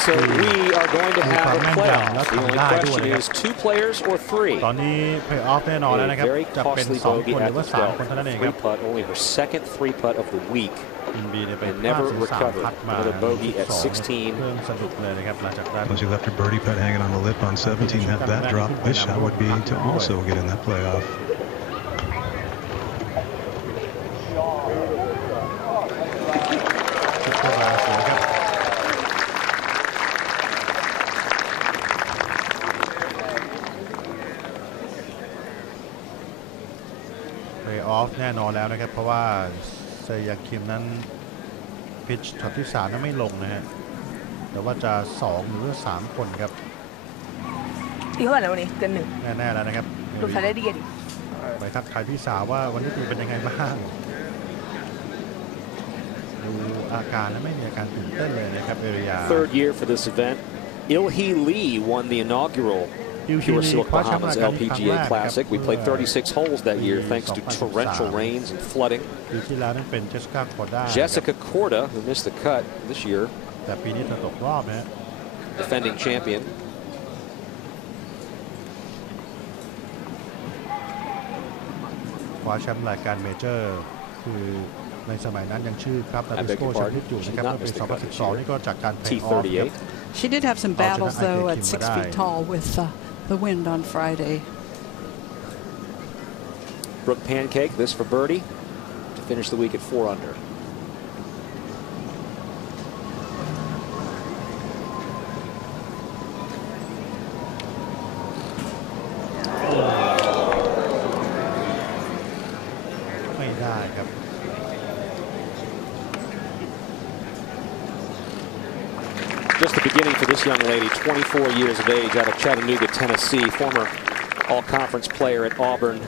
So we are going to have a playoff. The only question is 2 players or 3. ตอนนี้เพลย์ออฟแน่นอนแล้วนะครับ Very จะเป็น costly 2 bogey คนห at รือว่า the 3 คนเท่านั้นเอง 12th. ครับ 3 putt, only her second 3 putt of the week. อินบีเนี่ยไป And never recovered. Another bogey at 16. เพิ่มสนุกเลยนะครับหลังจากนั้น Well, she left her birdie putt hanging on the lip on 17. Had that drop, wish I would be to also get in that playoff. อฟแน่นอนแล้วนะครับเพราะว่าเซยังคิมนั้นพิชช็อตที่3นั้นไม่ลงนะฮะแต่ว่าจะ2หรือ3คนครับอีกเท่าไหร่แล้ววันนี้เกิน1แน่ๆแล้วนะครับดูใช้ได้ดีดิไปทักทายพี่สาวว่าวันนี้เป็นยังไงบ้างดูอาการและไม่มีอาการตื่นเต้นเลยนะครับเอริยา Third year for this event. Il-hee Lee won the inaugural Pure Silk Bahamas LPGA Classic. We played 36 holes that year thanks to torrential rains and flooding. Jessica Korda, who missed the cut this year, defending champion. คว้าแชมป์รายการเมเจอร์คือในสมัยนั้นยังชื่อครับนาบิสโกแชมป์อยู่นะครับเมื่อปี 2012 นี่ก็จากการเพลย์ออฟ She did have some battles though at 6 feet tall with the wind on Friday. Brooke Pancake, this for birdie to finish the week at 4 under. Just the beginning for this young lady, 24 years of age, out of Chattanooga, Tennessee, former all-conference player at Auburn.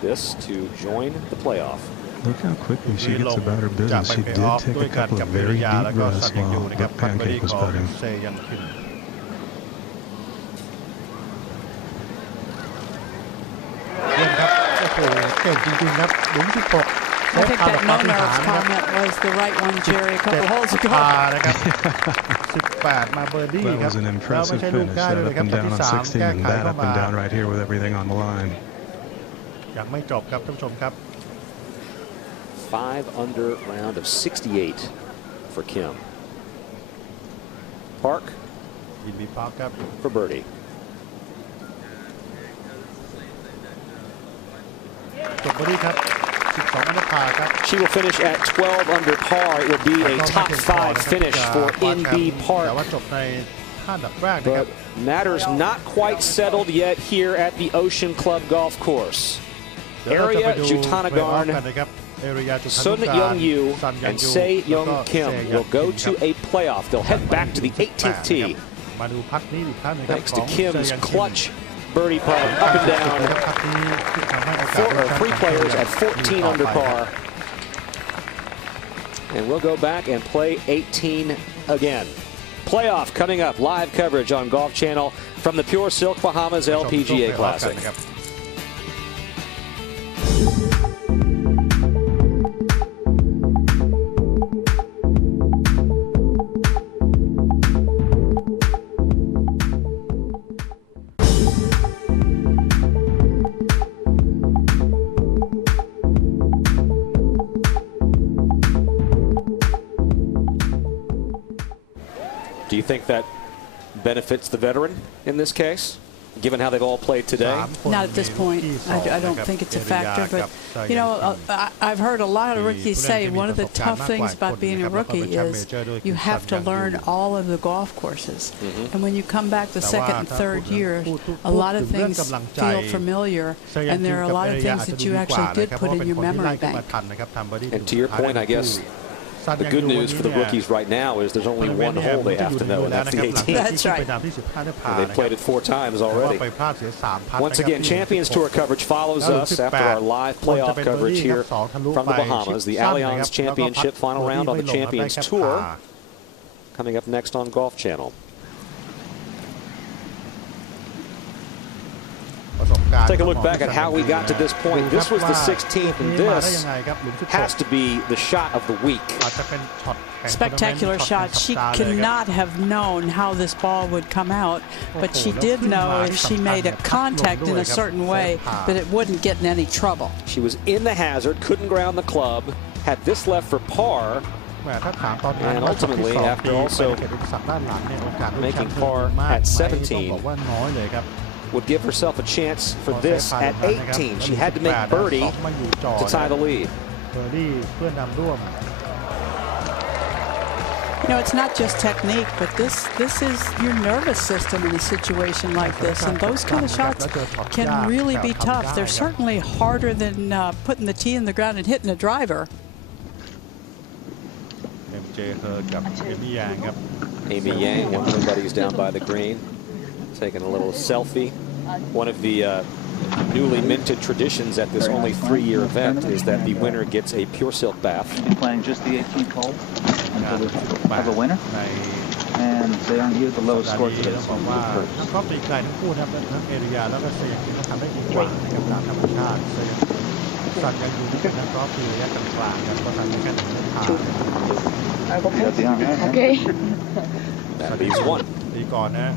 This to join the playoff. Look how quickly she gets about her business. She did take a couple of very deep breaths while Brooke Pancake was putting. I think that no-nerves comment was the right one, Jerry, a couple holes ago. That was an impressive finish. That up and down on 16 and that up and down right here with everything on the line. ยังไม่จบครับท่านผู้ชมครับ 5 under round of 68 for Kim. Park for birdie. She will finish at 12 under par. It will be a top 5 finish for NB Park. But matters not quite settled yet here at the Ocean Club Golf Course. Area Jutanagarn, Sun Young-yu, and Sei Young Kim will go to a playoff. They'll head back to the 18th tee. Thanks to Kim's clutch birdie putt up and down. 3 players at 14 under par. And we'll go back and play 18 again. Playoff coming up. Live coverage on Golf Channel from the Pure Silk Bahamas LPGA Classic. Do you think that benefits the veteran in this case, given how they've all played today? Not at this point. I don't think it's a factor. But, you know, I've heard a lot of rookies say one of the tough things about being a rookie is you have to learn all of the golf courses. And when you come back the second and third year, a lot of things feel familiar, and there are a lot of things that you actually did put in your memory bank. And to your point, I guess, the good news for the rookies right now is there's only one hole they have to know, and that's the 18th. That's right. And they've played it 4 times already. Once again, Champions Tour coverage follows us after our live playoff coverage here from the Bahamas. The Allianz Championship final round on the Champions Tour coming up next on Golf Channel. Take a look back at how we got to this point. This was the 16th, and this has to be the shot of the week. Spectacular shot. She cannot have known how this ball would come out, but she did know if she made a contact in a certain way that it wouldn't get in any trouble. She was in the hazard, couldn't ground the club, had this left for par, and ultimately, after also making par at 17, would give herself a chance for this at 18. She had to make birdie to tie the lead. You know, it's not just technique, but this is your nervous system in a situation like this, and those kind of shots can really be tough. They're certainly harder than putting the tee in the ground and hitting a driver. Amy Yang, one of the buddies down by the green, taking a little selfie. One of the newly minted traditions at this only 3-year event is that the winner gets a Pure Silk bath. Playing just the 18th hole until we have a winner, and they aren't here the lowest score today. So Okay. That leaves one. ตีก่อนนะ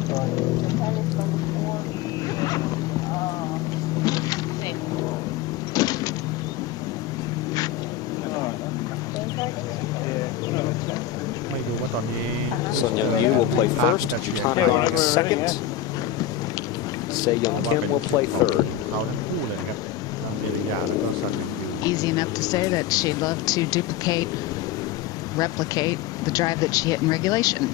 Sun Young Yu will play first, Jutanagarn second. Se Young Kim will play third. Easy enough to say that she'd love to replicate the drive that she hit in regulation.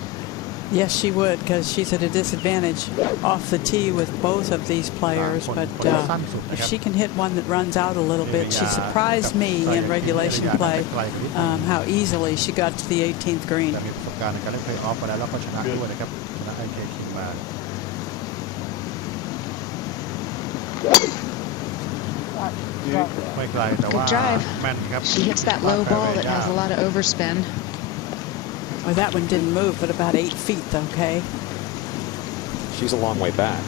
Yes, she would, because she's at a disadvantage off the tee with both of these players. But if she can hit one that runs out a little bit, she surprised me in regulation play how easily she got to the 18th green. Good drive. She hits that low ball that has a lot of overspin. Well, that one didn't move, but about 8 feet, okay? She's a long way back.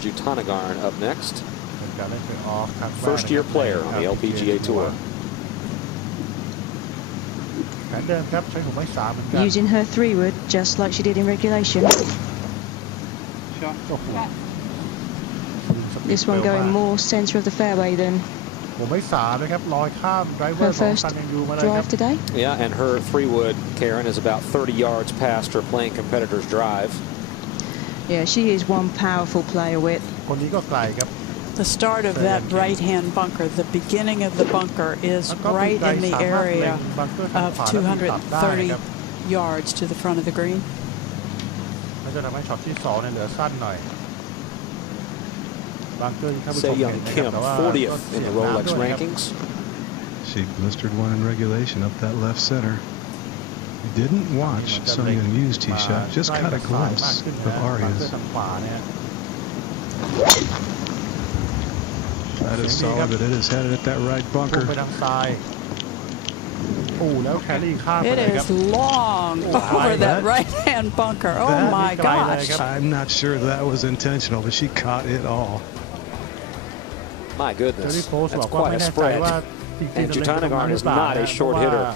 Jutanagarn up next. First-year player on the LPGA Tour. Using her 3-wood just like she did in regulation. This one going more centre of the fairway than her first drive today. Yeah, and her 3-wood, Karen, is about 30 yards past her playing competitor's drive. Yeah, she is one powerful player, Whit. The start of that right-hand bunker, the beginning of the bunker is right in the area of 230 yards to the front of the green. Se Young Kim, 40th in the Rolex rankings. She blistered one in regulation up that left center. Didn't watch Sun Young Yu's tee shot, just caught a glimpse of Aria's. That is solid, but it is headed at that right bunker. It is long over that right-hand bunker. Oh my gosh. I'm not sure that was intentional, but she caught it all. My goodness, that's quite a spread. And Jutanagarn is not a short hitter.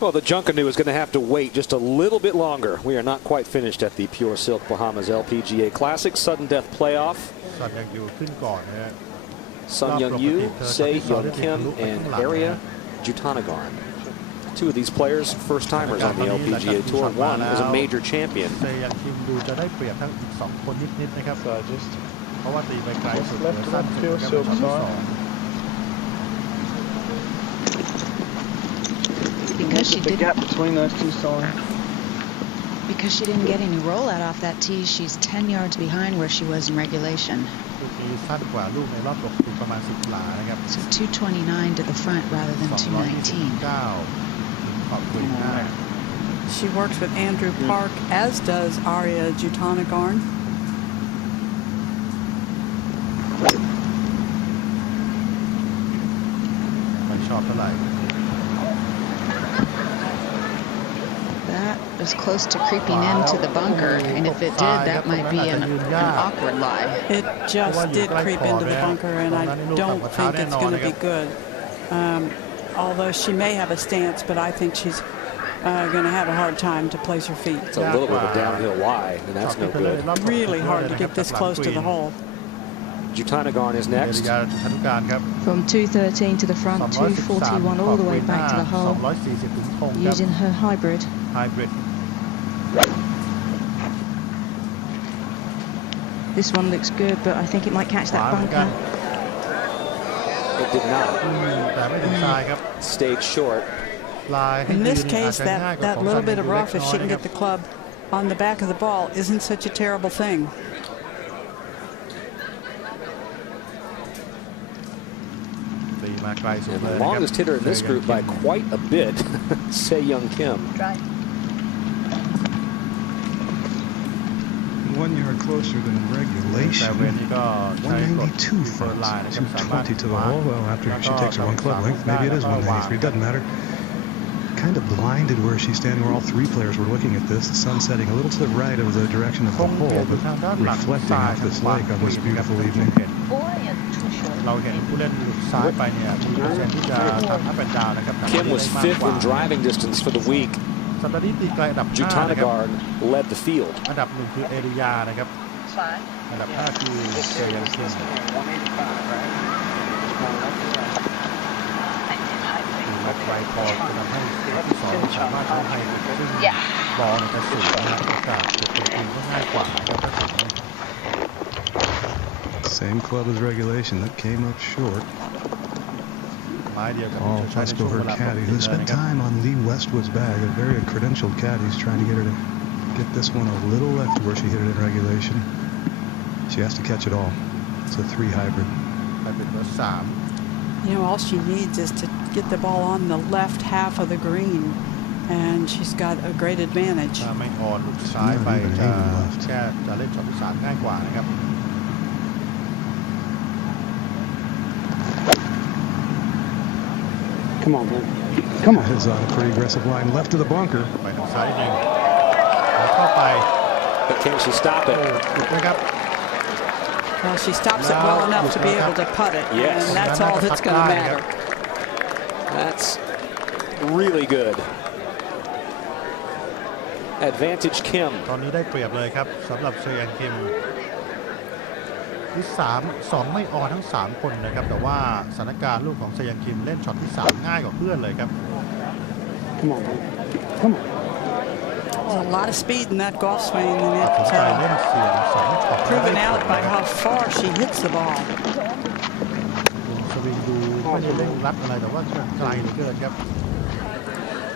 Well, the Junkanoo is going to have to wait just a little bit longer. We are not quite finished at the Pure Silk Bahamas LPGA Classic Sudden Death Playoff. Sun Young Yu, Se Young Kim, and Aria Jutanagarn. Two of these players, first-timers on the LPGA Tour. One is a major champion. Because she didn't, gap between those two songs. Because she didn't get any rollout off that tee, she's 10 yards behind where she was in regulation. So 229 to the front rather than 219. She works with Andrew Park, as does Aria Jutanagarn. That was close to creeping into the bunker, and if it did, that might be an awkward lie. It just did creep into the bunker, and I don't think it's going to be good. Although she may have a stance, but I think she's going to have a hard time to place her feet. It's a little bit of a downhill lie, and that's no good. Really hard to get this close to the hole. Jutanagarn is next. From 213 to the front, 241 all the way back to the hole, using her hybrid. This one looks good, but I think it might catch that bunker. It did not. Stayed short. In this case, that little bit of rough, if she can get the club on the back of the ball, isn't such a terrible thing. And the longest hitter in this group by quite a bit, Se-Young Kim. 1 yard closer than regulation. 192 front, 220 to the hole. Well, after she takes her one club length, maybe it is 193. Doesn't matter. Kind of blinded where she's standing, where all three players were looking at this. The sun setting a little to the right of the direction of the hole, but reflecting off this lake on this beautiful evening. Kim was 5th in driving distance for the week. Jutanagarn led the field. อันดับ 1 คือเอริยานะครับอันดับ 5 คือเซยังคิมแม็กไวพอจะทำให้ที่2สามารถทำให้ซึ่งบอลจะสูงนะครับโอกาสจะเป็นทีมก็ง่ายกว่าครับถ้าถึง Same club as regulation that came up short. All Fusco, her caddy, who spent time on Lee Westwood's bag, a very credentialed caddy, is trying to get her to get this one a little left where she hit it in regulation. She has to catch it all. It's a 3 hybrid. You know, all she needs is to get the ball on the left half of the green, and she's got a great advantage. ถ้าไม่ออนหลุดซ้ายไปจะเล่นช็อตที่ 3ง่ายกว่านะครับ Come on, man. Come on. Is on a pretty aggressive line left of the bunker. But can she stop it? Well, she stops it well enough to be able to putt it. Yes. And that's all that's going to matter. That's really good. Advantage Kim. ตอนนี้ได้เปรียบเลยครับสำหรับเซยังคิมที่2ไม่ออนทั้ง3คนนะครับแต่ว่าสถานการณ์ลูกของเซยังคิมเล่นช็อตที่3ง่ายกว่าเพื่อนเลยครับ Come on, man. Come on. There's a lot of speed in that golf swing, and it's proven out by how far she hits the ball. สวิงดูไม่ได้เร่งรัดอะไรแต่ว่าไกลเหลือเกินครับ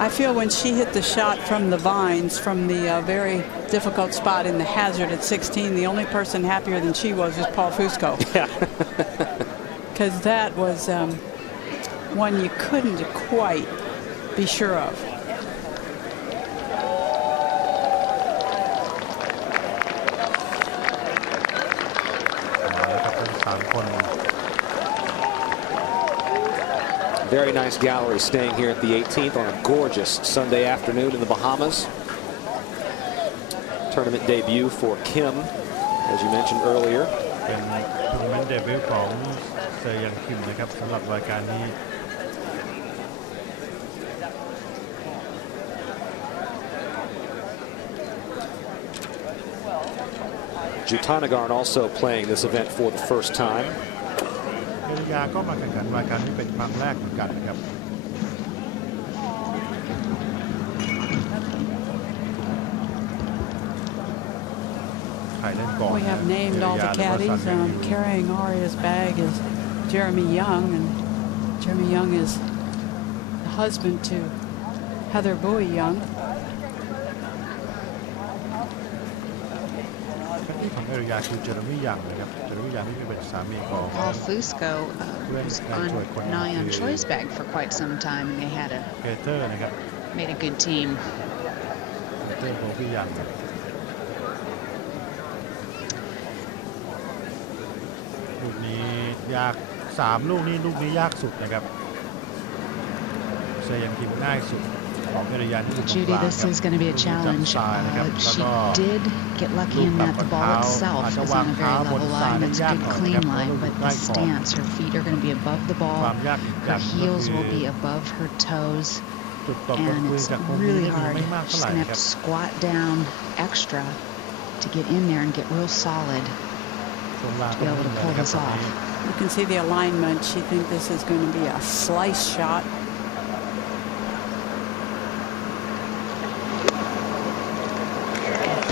I feel when she hit the shot from the vines, from the very difficult spot in the hazard at 16, the only person happier than she was Paul Fusco. Yeah. Because that was one you couldn't quite be sure of. Very nice gallery staying here at the 18th on a gorgeous Sunday afternoon in the Bahamas. Tournament debut for Kim, as you mentioned earlier. เป็นทัวร์นาเมนต์เดบิวต์ของเซยังคิมนะครับสำหรับรายการนี้ Jutanagarn also playing this event for the first time. เอริยาก็มาแข่งขันรายการนี้เป็นครั้งแรกเหมือนกันนะครับ We have named all the caddies. Carrying Aria's bag is Jeremy Young, and Jeremy Young is the husband to Heather Bowie Young. Paul Fusco was on Nyan Choi's bag for quite some time, and they had made a good team. ลูกนี้ยาก3ลูกนี้ยากสุดนะครับเซยังคิมง่ายสุดของเอริยาที่อยู่ตรงกลาง Judy, this is going to be a challenge. She did get lucky in that the ball itself is on a very level line. It's a good clean line, but the stance, her feet are going to be above the ball. Her heels will be above her toes. And it's really hard. She's going to have to squat down extra to get in there and get real solid. to be able to pull this off. You can see the alignment. She thinks this is going to be a slice shot.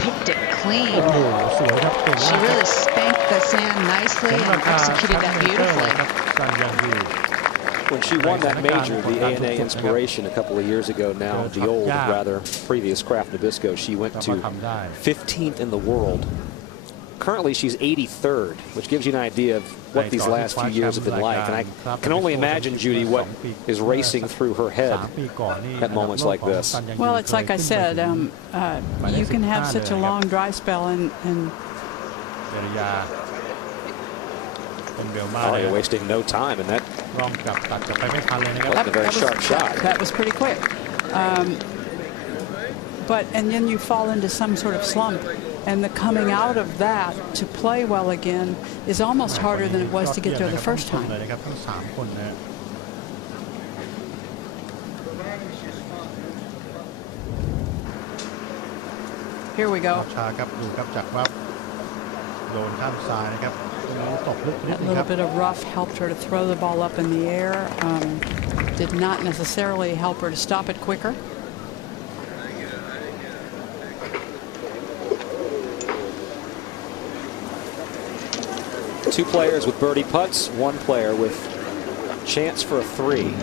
Picked it clean. She really spanked the sand nicely and executed that beautifully. When she won that major, the ANA Inspiration, a couple of years ago now, the old, rather, previous Kraft Nabisco, she went to 15th in the world. Currently, she's 83rd, which gives you an idea of what these last few years have been like. And I can only imagine, Judy, what is racing through her head at moments like this. Well, it's like I said, you can have such a long dry spell and you're wasting no time in that. That's a very sharp shot. That was pretty quick. And then you fall into some sort of slump. And the coming out of that to play well again is almost harder than it was to get there the first time. Here we go. That little bit of rough helped her to throw the ball up in the air. Did not necessarily help her to stop it quicker. Two players with birdie putts, one player with chance for a three.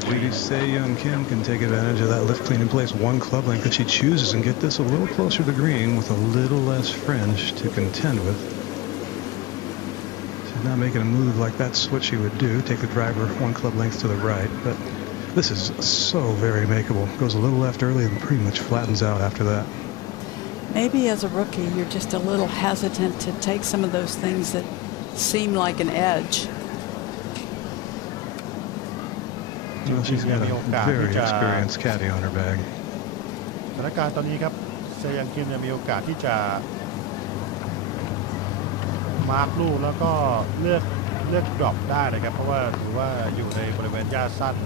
Judy Se-Young Kim can take advantage of that lift clean in place one club length that she chooses and get this a little closer to the green with a little less fringe to contend with. She's not making a move like that's what she would do, take the driver one club length to the right, but this is so very makeable. Goes a little left early and pretty much flattens out after that. Maybe as a rookie, you're just a little hesitant to take some of those things that seem like an edge. Well, she's got a very experienced caddy on her bag. สถานการณ์ตอนนี้ครับเซยังคิมมีโอกาสที่จะมาร์คลูกแล้วก็เลือกดรอปได้นะครับเพราะว่าถือว่าอยู่ในบริเวณหญ้าสั้น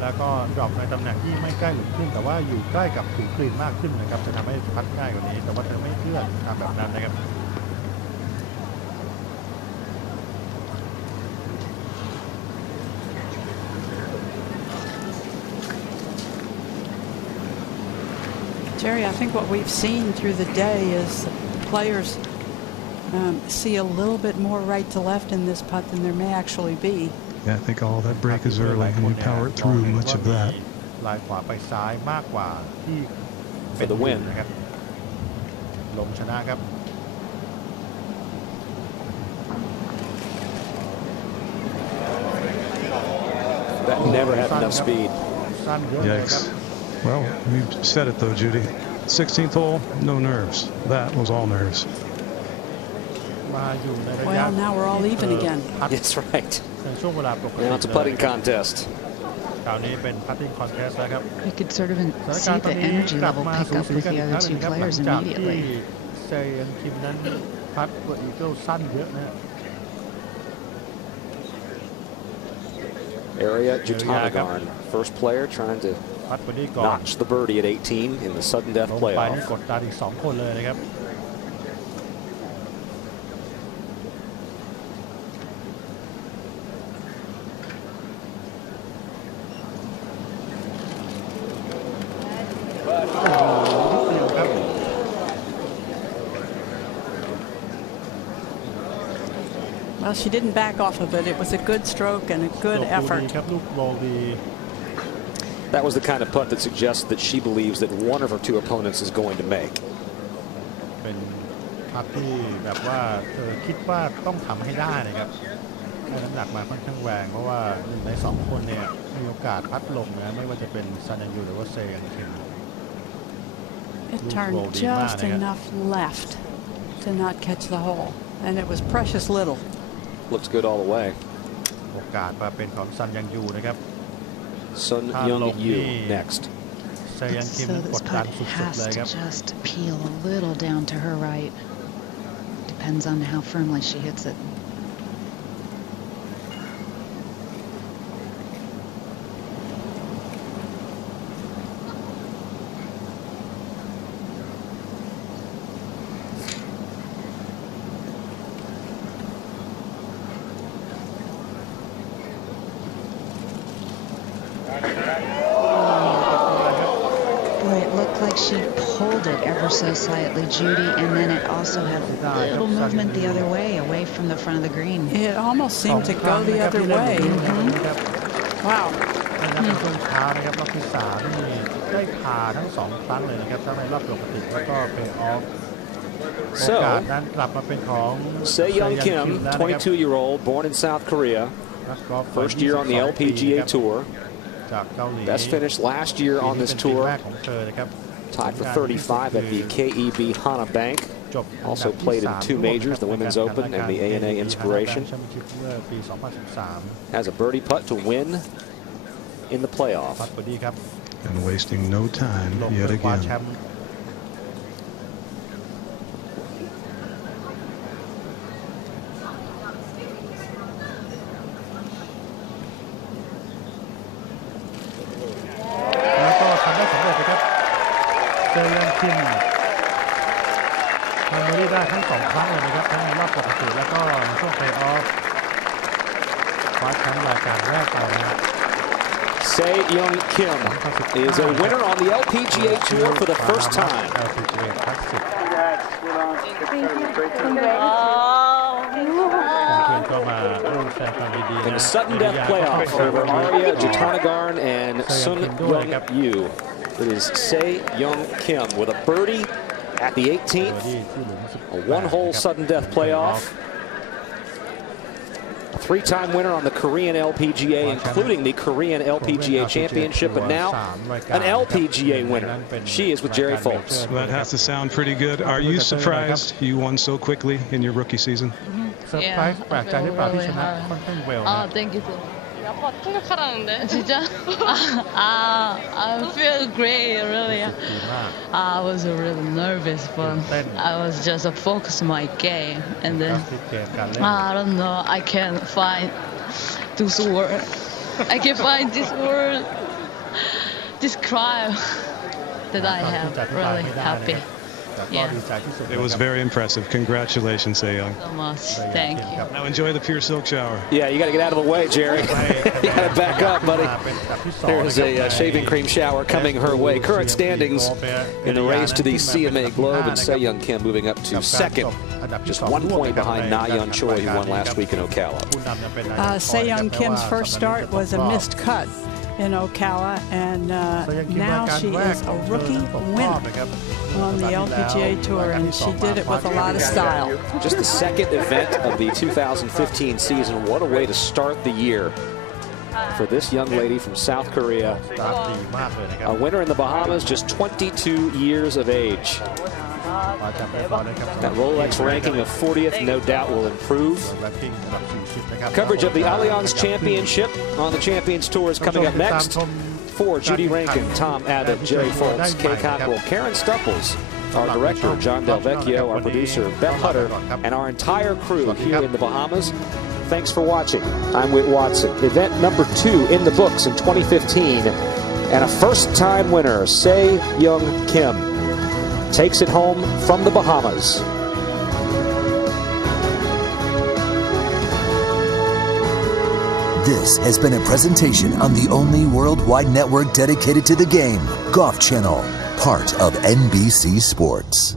แล้วก็ดรอปในตำแหน่งที่ไม่ใกล้หลุมขึ้นแต่ว่าอยู่ใกล้กับถุงกรีนมากขึ้นนะครับจะทำให้พัดง่ายกว่านี้แต่ว่าเธอไม่เลือกทำแบบนั้นนะครับ Jerry, I think what we've seen through the day is players see a little bit more right to left in this putt than there may actually be. Yeah, I think all that break is early and you power it through much of that. ลายขวาไปซ้ายมากกว่าที่ For the win นะครับลงชนะครับ That never had enough speed. Yikes. Well, you said it though, Judy. 16th hole, no nerves. That was all nerves. Well, now we're all even again. That's right. Now it's a putting contest. You could sort of see the energy level pick up with the other two players immediately. Area Jutanagarn, first player trying to notch the birdie at 18 in the sudden death playoff. Well, she didn't back off of it. It was a good stroke and a good effort. That was the kind of putt that suggests that she believes that one of her two opponents is going to make. เป็นพัดที่แบบว่าเธอคิดว่าต้องทำให้ได้นะครับให้น้ำหนักมาค่อนข้างแรงเพราะว่า1 ใน 2 คนเนี่ยมีโอกาสพัดลงนะไม่ว่าจะเป็นซันยังยูหรือว่าเซยังคิม It turned just enough left to not catch the hole, and it was precious little. Looks good all the way. โอกาสมาเป็นของซันยังยูนะครับ Sun Young Yu next. So this putt has to just peel a little down to her right. Depends on how firmly she hits it. Boy, it looked like she pulled it ever so slightly, Judy, and then it also had a little movement the other way, away from the front of the green. It almost seemed to go the other way. Wow. ในช่วงเช้านะครับรอบที่3นี่ได้พาทั้ง2ครั้งเลยนะครับทั้งในรอบปกติแล้วก็เพลย์ออฟ So, นั้นกลับมาเป็นของ Se-Young Kim, 22-year-old, born in South Korea, first year on the LPGA Tour. Best finish last year on this tour. Tied for 35 at the KEB Hana Bank. Also played in 2 majors, the Women's Open and the ANA Inspiration. Has a birdie putt to win in the playoff. And wasting no time yet again. Se-Young Kim ทำได้ทั้ง2ครั้งเลยนะครับทั้งในรอบปกติแล้วก็ในช่วงเพลย์ออฟคว้าแชมป์รายการแรกไปนะ Se-Young Kim is a winner on the LPGA Tour for the first time. LPGA Classic ก็มาร่วมแสดงความยินดี In the sudden death playoff over Arya Jatanagarn and Sun Young Yu. It is Se-Young Kim with a birdie at the 18th, a 1-hole sudden death playoff. A 3-time winner on the Korean LPGA, including the Korean LPGA Championship, but now an LPGA winner. She is with Jerry Foltz. Well, that has to sound pretty good. Are you surprised you won so quickly in your rookie season? Surprise แปลกใจหรือเปล่าที่ชนะค่อนข้างเร็วนะ Thank you. 진짜? I feel great, really. I was really nervous, but I was just focused on my game, and then I don't know. I can't find this word. I can't find this word. Describe that I am really happy. Yeah. It was very impressive. Congratulations, Se-Young. So much. Thank you. Now enjoy the pure silk shower. Yeah, you got to get out of the way, Jerry. You got to back up, buddy. There's a shaving cream shower coming her way. Current standings in the race to the CMA Globe, and Se-Young Kim moving up to second, just 1 point behind Na-Yeon Choi, who won last week in Ocala. Se-Young Kim's first start was a missed cut in Ocala, and now she is a rookie winner on the LPGA Tour, and she did it with a lot of style. Just the second event of the 2015 season. What a way to start the year for this young lady from South Korea. A winner in the Bahamas, just 22 years of age. That Rolex ranking of 40th no doubt will improve. Coverage of the Allianz Championship on the Champions Tour is coming up next. For Judy Rankin, Tom Abbott, Jerry Foltz, Kay Cockrell, Karen Stupples, our director, John Del Vecchio, our producer, Beth Hutter, and our entire crew here in the Bahamas. Thanks for watching. I'm Whit Watson. Event number 2 in the books in 2015. And a first-time winner, Se-Young Kim, takes it home from the Bahamas. This has been a presentation on the only worldwide network dedicated to the game, Golf Channel, part of NBC Sports.